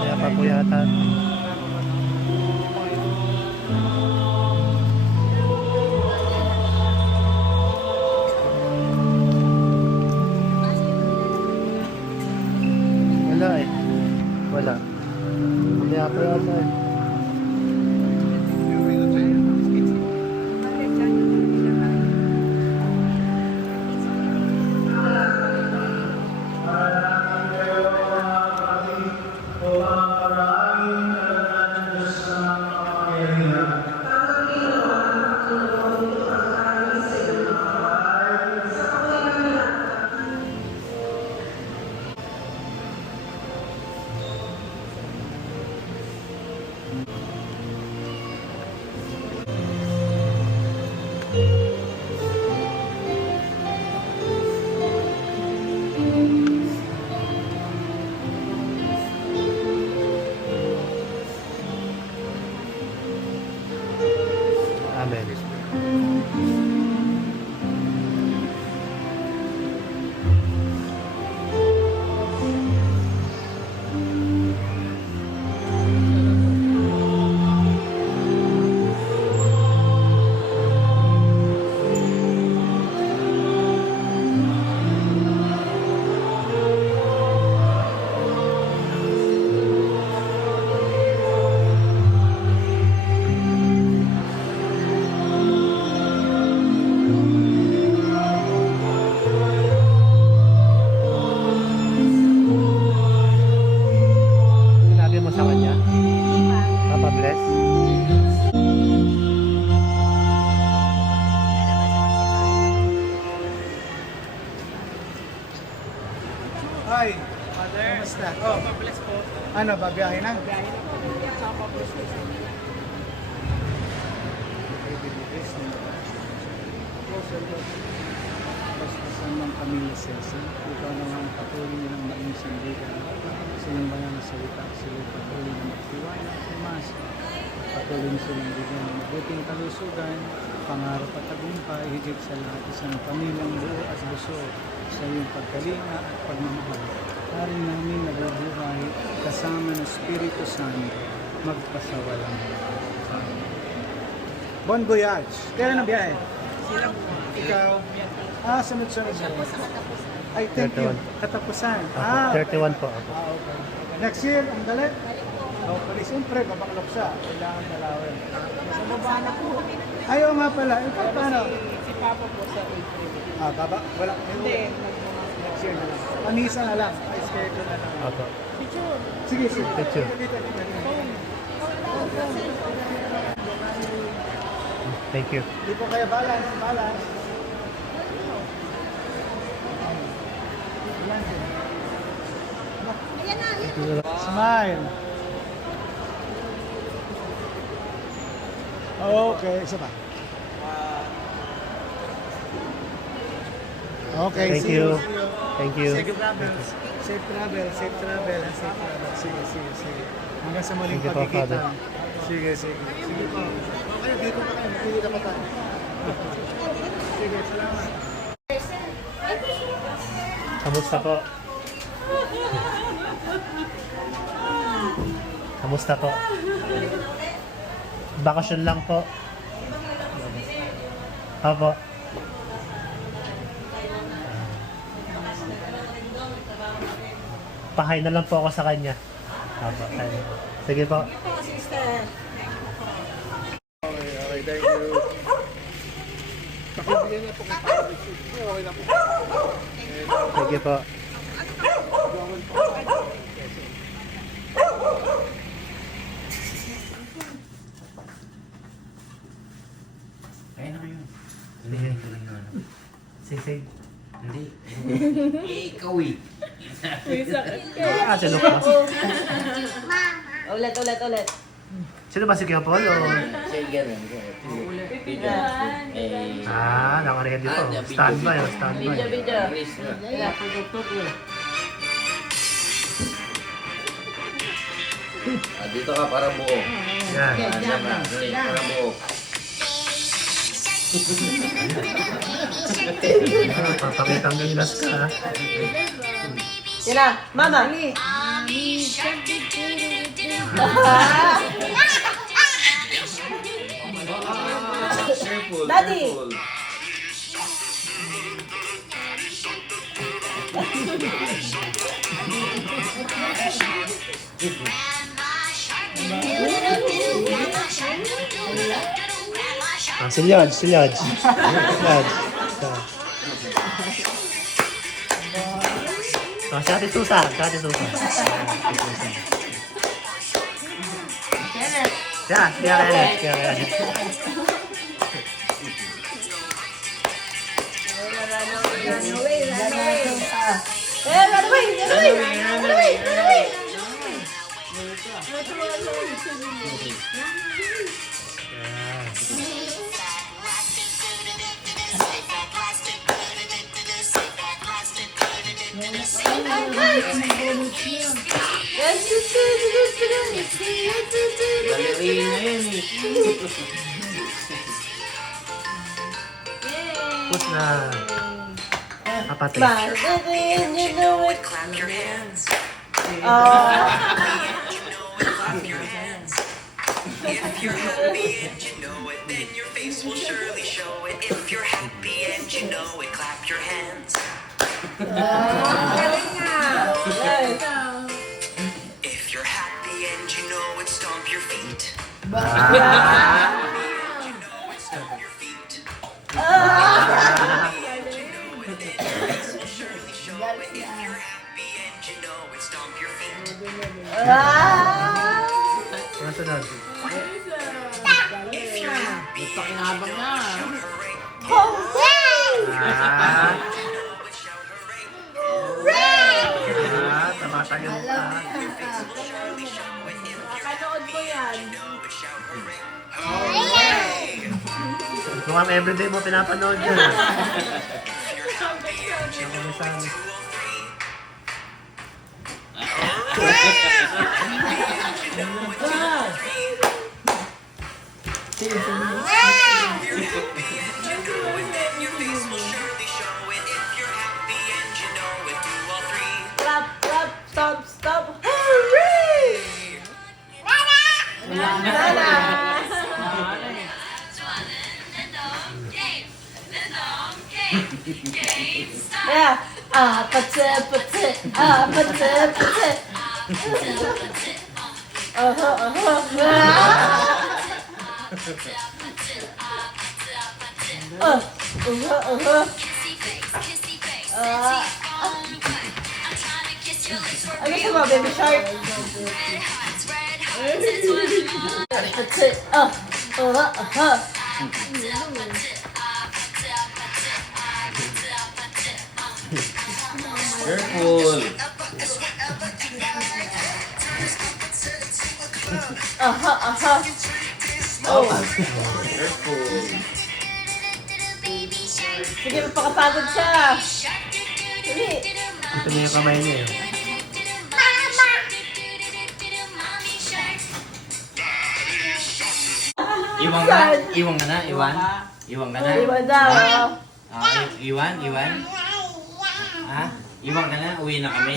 Kaya pa po yata. Mamaya po yata eh. Amen. Sinabi mo sa kanya? Papa bless? Hi, Father. Kamusta? Oh, bless po. Ano, babiyahe na? Pastasan ng pamilya Cesar, ikaw naman patuloy nilang maging sandigan. Silang banal na salita, sila patuloy na magtiwala at umasa. Patuloy silang bigyan ng mabuting kalusugan, pangarap at tagumpay, higit sa lahat isang pamilyang buo at buso sa iyong pagkalinga at pagmamahal. Haring namin nabubuhay kasama ng Espiritu Santo, magpasawalang. Bon voyage. Kailan na biyahe? Ikaw? Sunod-sunod. Ay, thank you. Katapusan. 31 po ako. Okay. Next year, ang galit? Hopefully, siyempre, babaklok siya. Kailangan dalawin. Baba na po. Ayaw nga pala. Ikaw, paano? Si Papa po sa April. Baba? Wala. Hindi. Next year na lang. Pamisa na lang. Ay, schedule na lang. Opo. Picture. Sige, sige. Picture. Dito. Thank you. Hindi po kaya balance. Ayan na. Smile. Okay, isa pa. Okay, Thank see you. See you. Thank you. Safe travel. Safe travel. Sige. Hanggang sa muling Thank you po, pagkikita. Father. Sige po. Okay, dito pa kayo. Dito pa tayo. Sige, salamat. Kamusta po? Kamusta po? Bakasyon lang po. Opo. Pahay na lang po ako sa kanya. Opo. Sige po. Sister. Okay, thank you. Pakibigyan na po kay Papa Richard. Okay na po. Sige po. Ayun na ngayon. Sisig. Hindi. Ikaw eh. Tinok ba? Ulit. Sino ba si Kuya Paul? O? Sige rin. Nakaready po. Standby. Dito ka para buo. Yan. Para buo. Papakitang gilas ka. Sina, Mama. Careful. Daddy. Careful. Ah, si Lodge, si Lodge. Lodge. Oh, si Ate Susan, si Ate Susan. Yan, si Kenneth, si Kenneth. Balerina yan eh. Tapos na. Kapatid. You know it. Clap your hands. Clap your hands. If you're happy and you know it, then your face will surely show it. If you're happy and you know it, clap your hands. If you're happy and you know it, stomp your feet. Sunod. If you're happy, Pakinabang na. Tamatayo ka. Nakanood ko yan. Mukhang everyday mo pinapanood yun. Clap, clap, stop, stop. Hooray! Yeah. Ano sa mga baby shark? Careful. Oh. Careful. Sige, magpakapagod siya. Sige. Ito niya yung kamay niya eh. Iwan ka na? Iwan ka na? Iwan? Iwan ka na? Iwan daw. Iwan? Iwan? Ha? Iwan ka na? Uwi na kami?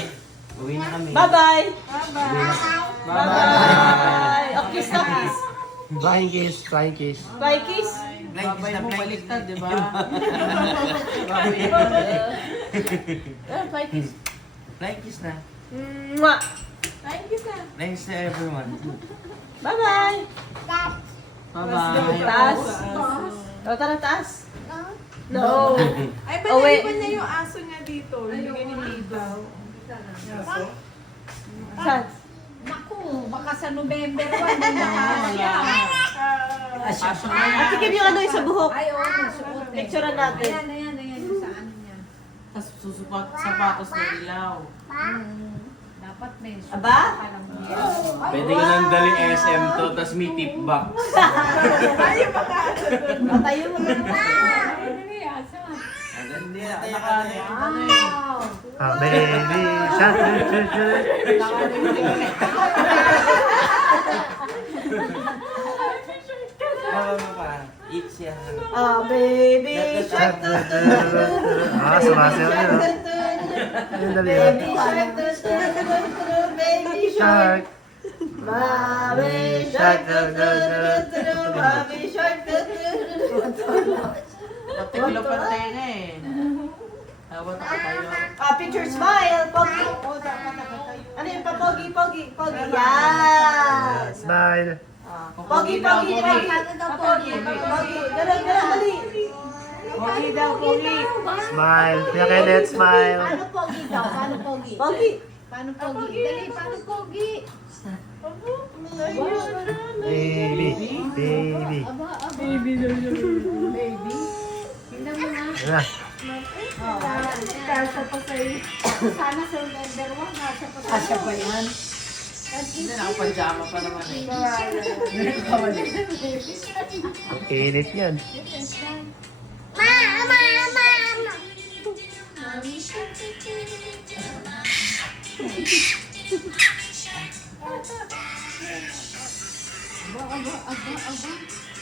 Uwi na kami. Bye-bye. Bye-bye. Bye-bye. Oh, kiss na kiss. Flying kiss, flying kiss. Bye, kiss. Babay mo baliktad, di ba? Bye, kiss. Flying kiss na. Mwah. Bye, kiss na. Thanks to everyone. Bye-bye. Bye-bye. Taas. O, tara, taas. No. Ay, Oh, wait. panalipan niya yung aso niya dito. Bigyan ni Lido. Saan? Naku, baka sa November 1, nandiyan siya. At sige yung ano yung sa buhok. Ay, oo, suot. Picturean natin. Ayan, yung sa ano niya. Tapos sapatos na ilaw. Dapat may suot Aba? ka lang. Pwede ko nang dali SM to, tapos may tip box. Patayo mo na ba? Hindi na, Ah, baby shark. Eat siya. Baby shark. Ah, sumasayaw niya. Ayun, dali. Baby shark. Baby shark. Shark. Baby shark. Baby shark. Patiglo pa tenga eh. Tawad ako tayo. Picture smile. Pogi. Ano yung pa? Pogi. Pogi. Yes. Smile. Pogi, pogi, pogi. Paano daw pogi? Pogi. Dali, dali. Pogi daw, pogi. Smile. Kuya Kenneth, smile. Paano pogi daw? Paano pogi? Pogi. Paano pogi? Dali, paano pogi? Baby. Baby. Baby daw yun. Baby. Tingnan mo nga. Ayan. Kasha pa sa'yo. Sana sa number 1, kasha pa sa'yo. Kasya pa yan. Hindi na ako pajama pa naman eh. Init yan. Mama!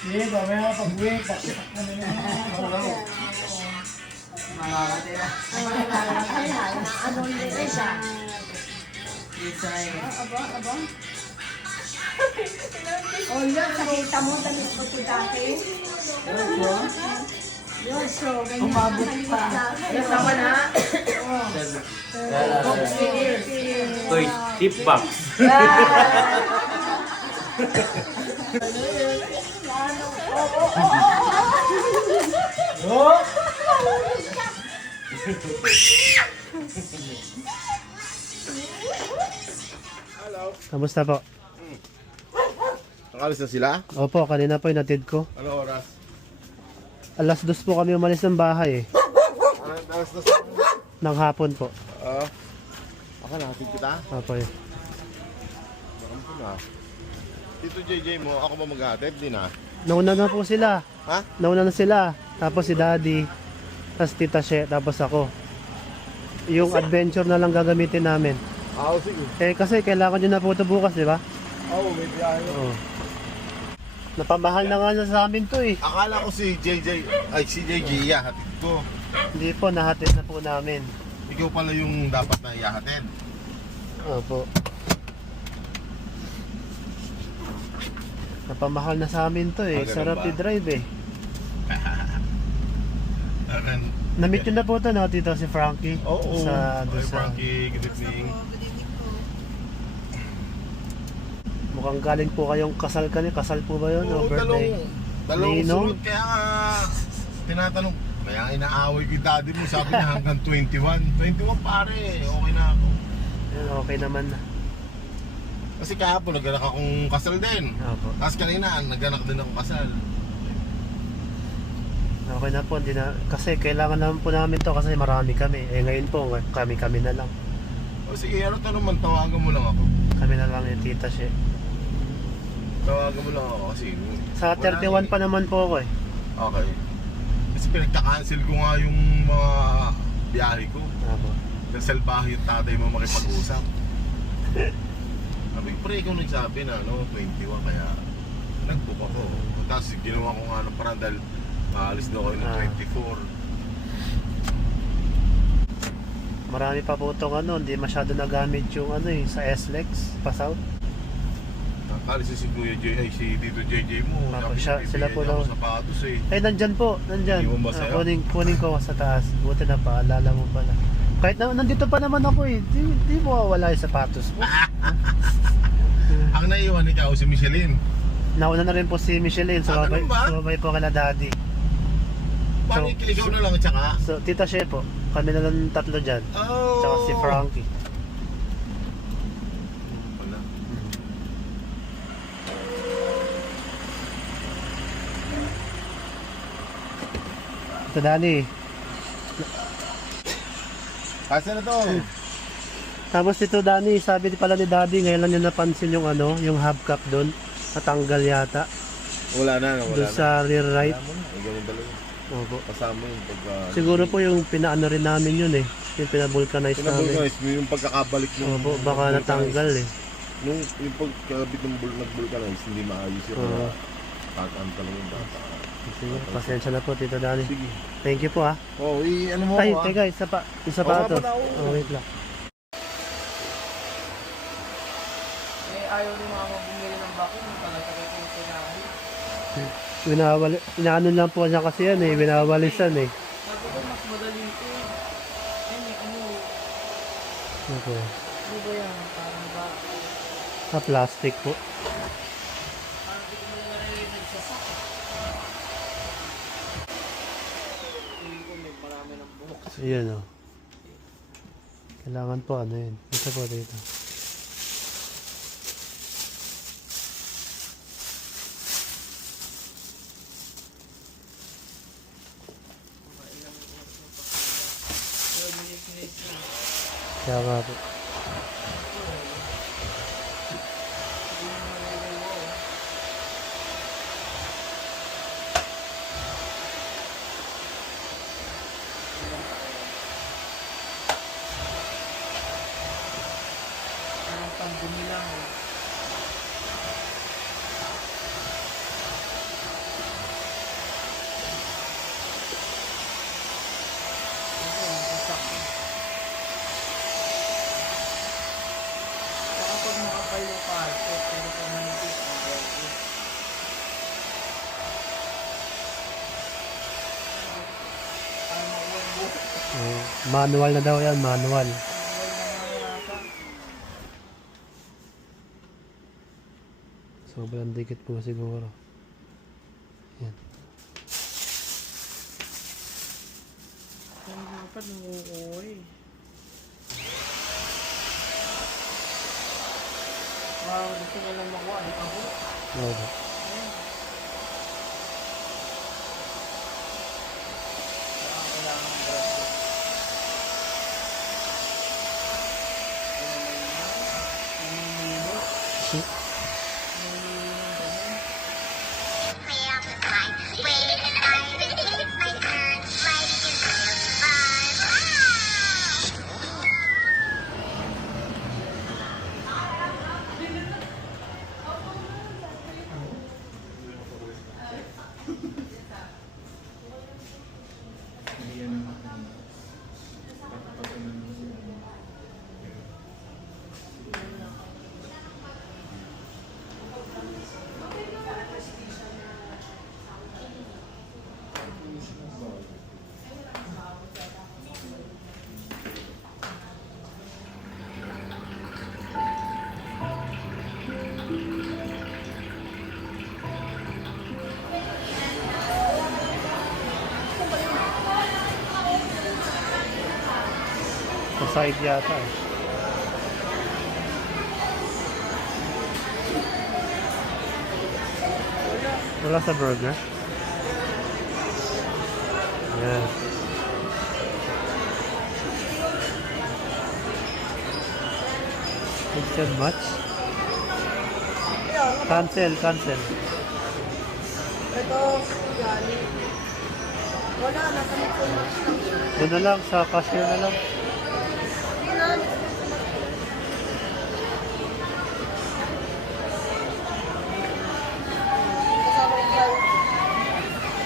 Sige, mamaya pag-uwi, pakitak na nila. Makakati na. Ano nila siya? Aba. Oh, yun, nakita mo, damit ko ito dati. Yun, so, ganyan. Umabot pa. Nasama na? Toy, tip box. Oh! Kamusta po? Nakalis na sila? Opo, kanina po inatid ko. Ano oras? Alas 2 po kami umalis ng bahay eh. Alas na Ng hapon po. Ako natin kita. Opo eh. Baka mo na. Dito JJ mo, ako ba maghatid? Di na. Nauna na po sila. Ha? Nauna na sila. Tapos si Daddy. Tapos Tita She. Tapos ako. Yung adventure na lang gagamitin namin. Sige. Eh kasi kailangan nyo na po ito bukas, di ba? May biyahe. Oo. Napamahal na nga sa amin to eh. Akala ko si JJ iyahatid ko. Hindi po, nahatid na po namin. Ikaw pala yung dapat na iyahatid. Opo. Napamahal na sa amin to eh. Ganun Sarap ba? i-drive eh. Akan. Na-meet nyo na po ito, no? Dito si Frankie. Oo. Sa, Hi Frankie, good evening. Mukhang galing po kayong kasal kanina. Kasal po ba yun? Oo, o birthday? dalawang Ninong? sunod. Kaya nga, tinatanong, kaya inaaway ko yung daddy mo. Sabi niya hanggang 21. 21 pare, okay na ako. Yan, okay naman na. Kasi kahapon naganak akong kasal din. Opo. Tapos kanina, naganak din akong kasal. Okay na po, hindi na, kasi kailangan naman po namin to kasi marami kami. Eh ngayon po, kami na lang. O sige, ano to naman, tawagan mo lang ako. Kami na lang yung Tita She. Tawagan mo lang ako kasi... Sa 31 pa naman po ako eh. Okay. Kasi pinagka-cancel ko nga yung mga biyahe ko. Opo. Nasalbahe yung tatay mo makipag-usap. Sabi, pre, ikaw nagsabi na, 21, kaya nag-book ako. Tapos ginawa ko nga ng parang dahil maalis daw kayo ng 24. Marami pa po itong hindi masyado nagamit yung sa S-Lex, pa-south. Nakalis si Kuya J, si Tito JJ mo. Opo, Sabi, sila po daw. sapatos eh. Eh, nandyan po, nandyan. Hindi mo ba sa'yo? Kunin ko sa taas. Buti na paalala mo pala. Kahit na, nandito pa naman ako eh. Di mo wala yung sapatos mo. Ang naiwan ikaw, si Michelin. Nauna na rin po si Michelin. ganun ba? Sumabay po kala Daddy. Paano ikaw na lang at saka? So, Tita She po. Kami na lang tatlo dyan. Oh. Tsaka si Frankie. Wala. Ito Daddy. Kasi na to. Tapos ito Danny, sabi pala ni Daddy, ngayon lang niya napansin yung yung hubcap doon. Natanggal yata. Wala na. Doon sa rear right. Ay, ganun talaga. Opo. Kasama yung pagka... Siguro po yung pinaano rin namin yun eh. Yung pinabulkanize namin. Pinabulkanize mo yung pagkakabalik ng... Opo, baka natanggal eh. Yung pagkabit ng nag-vulcanize, hindi maayos yun. Tataan talaga yung data. Sige, pasensya na po Tito Danny. Sige. Thank you po ha. Oo, ano mo Ay, ako teka, isa pa ito. Oh, wait lang. Ayaw ni mama bumili ng vacuum, talaga kayo yung sinabi. Inaano lang po niya kasi yan eh, binawalisan eh. Sabi ko mas madali ito eh. Okay. Ano ba yan? Parang ba? Plastic po. Parang hindi ko Ayan o. Kailangan po ano yun. Ito po dito. Kaya nga po. Pandumi lang eh. Saka pag makapal yung carpet, pero pag manipis, ayaw ko. Manual na daw yan, manual. Sobrang dikit po siguro. Yan. Ang dapat nangukuha eh. Wow, gusto nyo lang makuha. Di pa po. Okay. Kailangan ng brush. Sa side yata eh. Wala sa burger. Yeah. It's too much. Cancel, cancel. Ito, gali. Wala, nasa nito lang. Doon na lang, sa cashier na lang.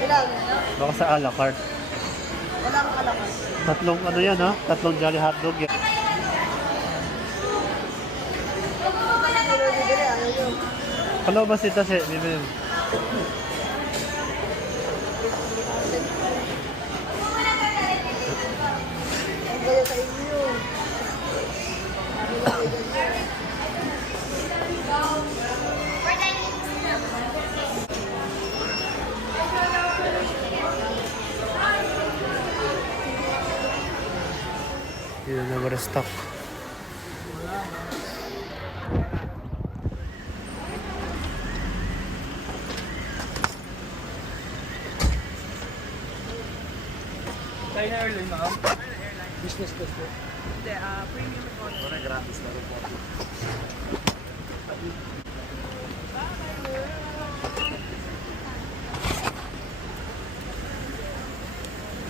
Ilan? Baka sa a la carte. Walang alaman. Tatlong ano yan ha? Tatlong Jolly Hotdog yan. Hello ba si Tase? Bibili. Ang gaya sa inyo. Yun na restock. Tayo na airline na business class po. Hindi, premium economy. Wala gratis na rin po.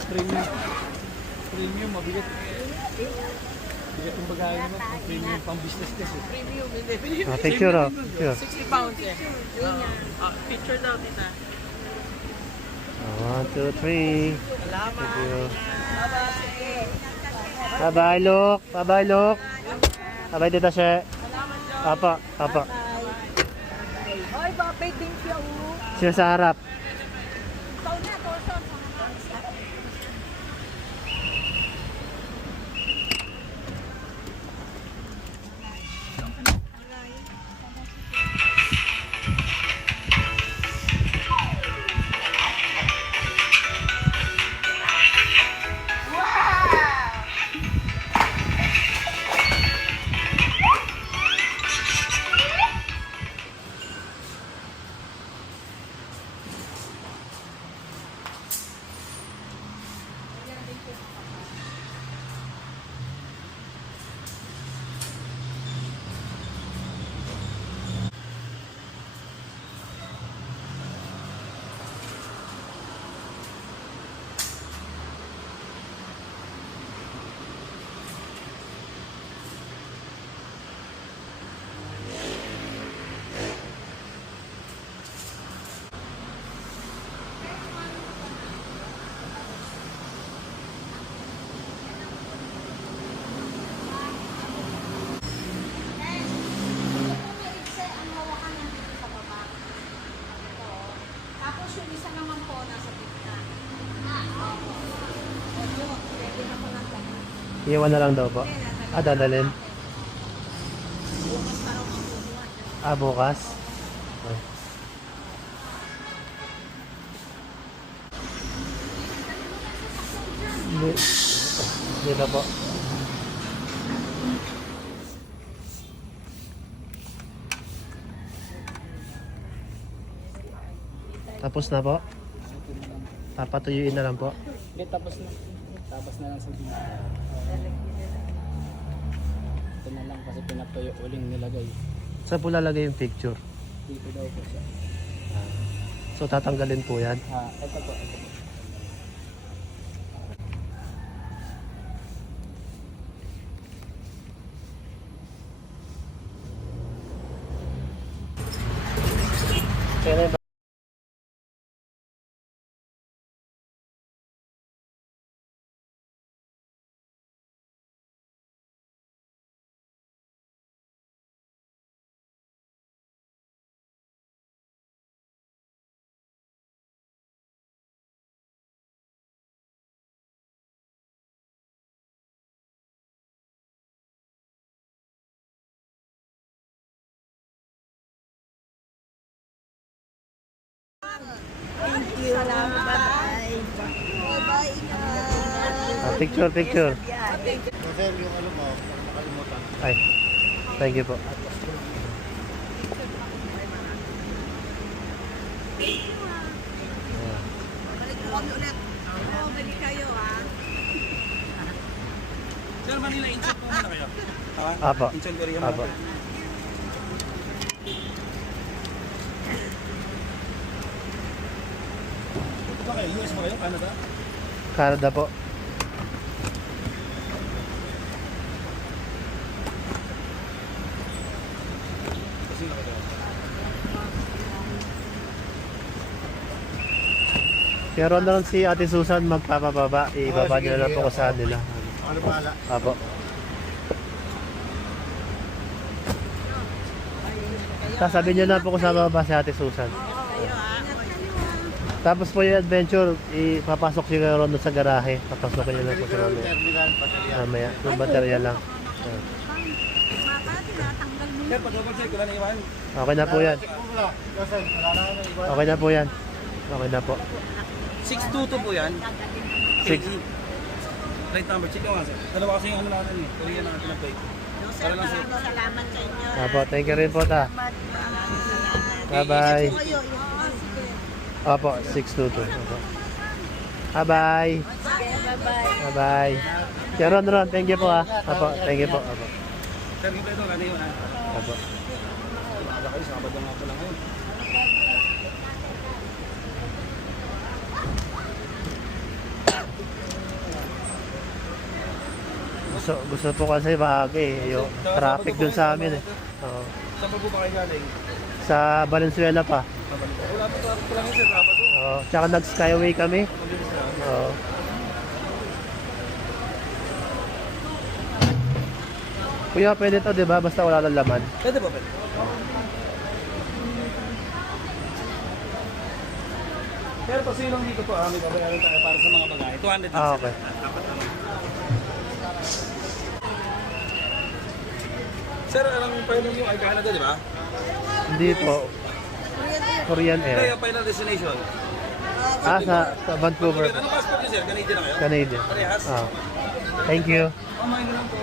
Premium. Premium, mabigat. Bigat yung bagay naman. Premium pang business class eh. Premium, hindi. Picture oh. Picture. 60 pounds eh. Picture daw, tita. 1, 2, 3. Salamat. Thank you. Bye-bye. Bye-bye, Luke. Bye-bye, Luke. Bye-bye, Tita She. Salamat, John. Apa, apa. Hoy, Babe, thank you. Sino sa harap? Ikaw na, Torson. Wow! yung isa naman po nasa gitna. Pwede na po ng lahat. Iwan na lang daw po. Dadalhin. Bukas pa raw ang bubuhat. Bukas. Okay. Hindi na po. Tapos na po? Papatuyuin na lang po? Hindi, tapos na. Tapos na lang sa dito. Ito na lang kasi pinatuyo uling nilagay. Saan po lalagay yung picture? Dito daw po siya. So tatanggalin po yan? Ito po, ito po. Kaya na Thank you. Bye-bye. Bye-bye. Ingat. picture. Sir, yung ano mo, nakalimutan. Ay, thank you po. Balik ko kami ulit. Oo, balik kayo ha. Sir, Manila, insert po muna kayo. Apo. Insert Korea Apo. Okay, US mo kayo? Canada? Canada po. Pero na lang si Ate Susan magpapababa. Ibaba niyo na lang po ko sa nila. Ano pala? Apo. Sasabihin niyo na po ko sa baba si Ate Susan. Tapos po yung adventure, ipapasok si Ron sa garahe. Papasok niyo na po sa mamaya. Mamaya, yung baterya lang. Sir, pag-double check ko lang iwan. Okay na po yan. Okay na po yan. Okay na po. 622 po yan. 6. Right number, check nyo nga sir. Dalawa kasi yung ano natin eh. Korea na natin na-play. Sir, maraming salamat sa inyo. Apo, thank you rin po ta. Bye-bye. Apo, 622. Apo. Bye-bye. Bye-bye. Bye-bye. Kaya Ron, thank you po ha. Apo, thank you po. Apo. Sir, yung ito, kanina yun ha. Apo. Wala kayo, Sabado nga po lang ngayon. Gusto po kasi bahagi yung traffic dun sa amin eh. Oo. Saan pa po ba kayo galing? Sa Valenzuela pa. Wala po traffic lang yun sir, Sabado. Oo. Tsaka nag-skyway kami. Oo. Kuya, pwede to, di ba? Basta wala lang laman. Pwede po, pwede. Pero pasilong dito po, may babayaran tayo para sa mga bagay. 200 lang Okay. Sir, anong final yung ay Canada, di ba? Hindi po. Korean Hindi, Air. yung final destination. Sa Vancouver. Anong passport niyo sir? Canadian na kayo? Canadian. Parehas? Thank you. Kumain na lang po.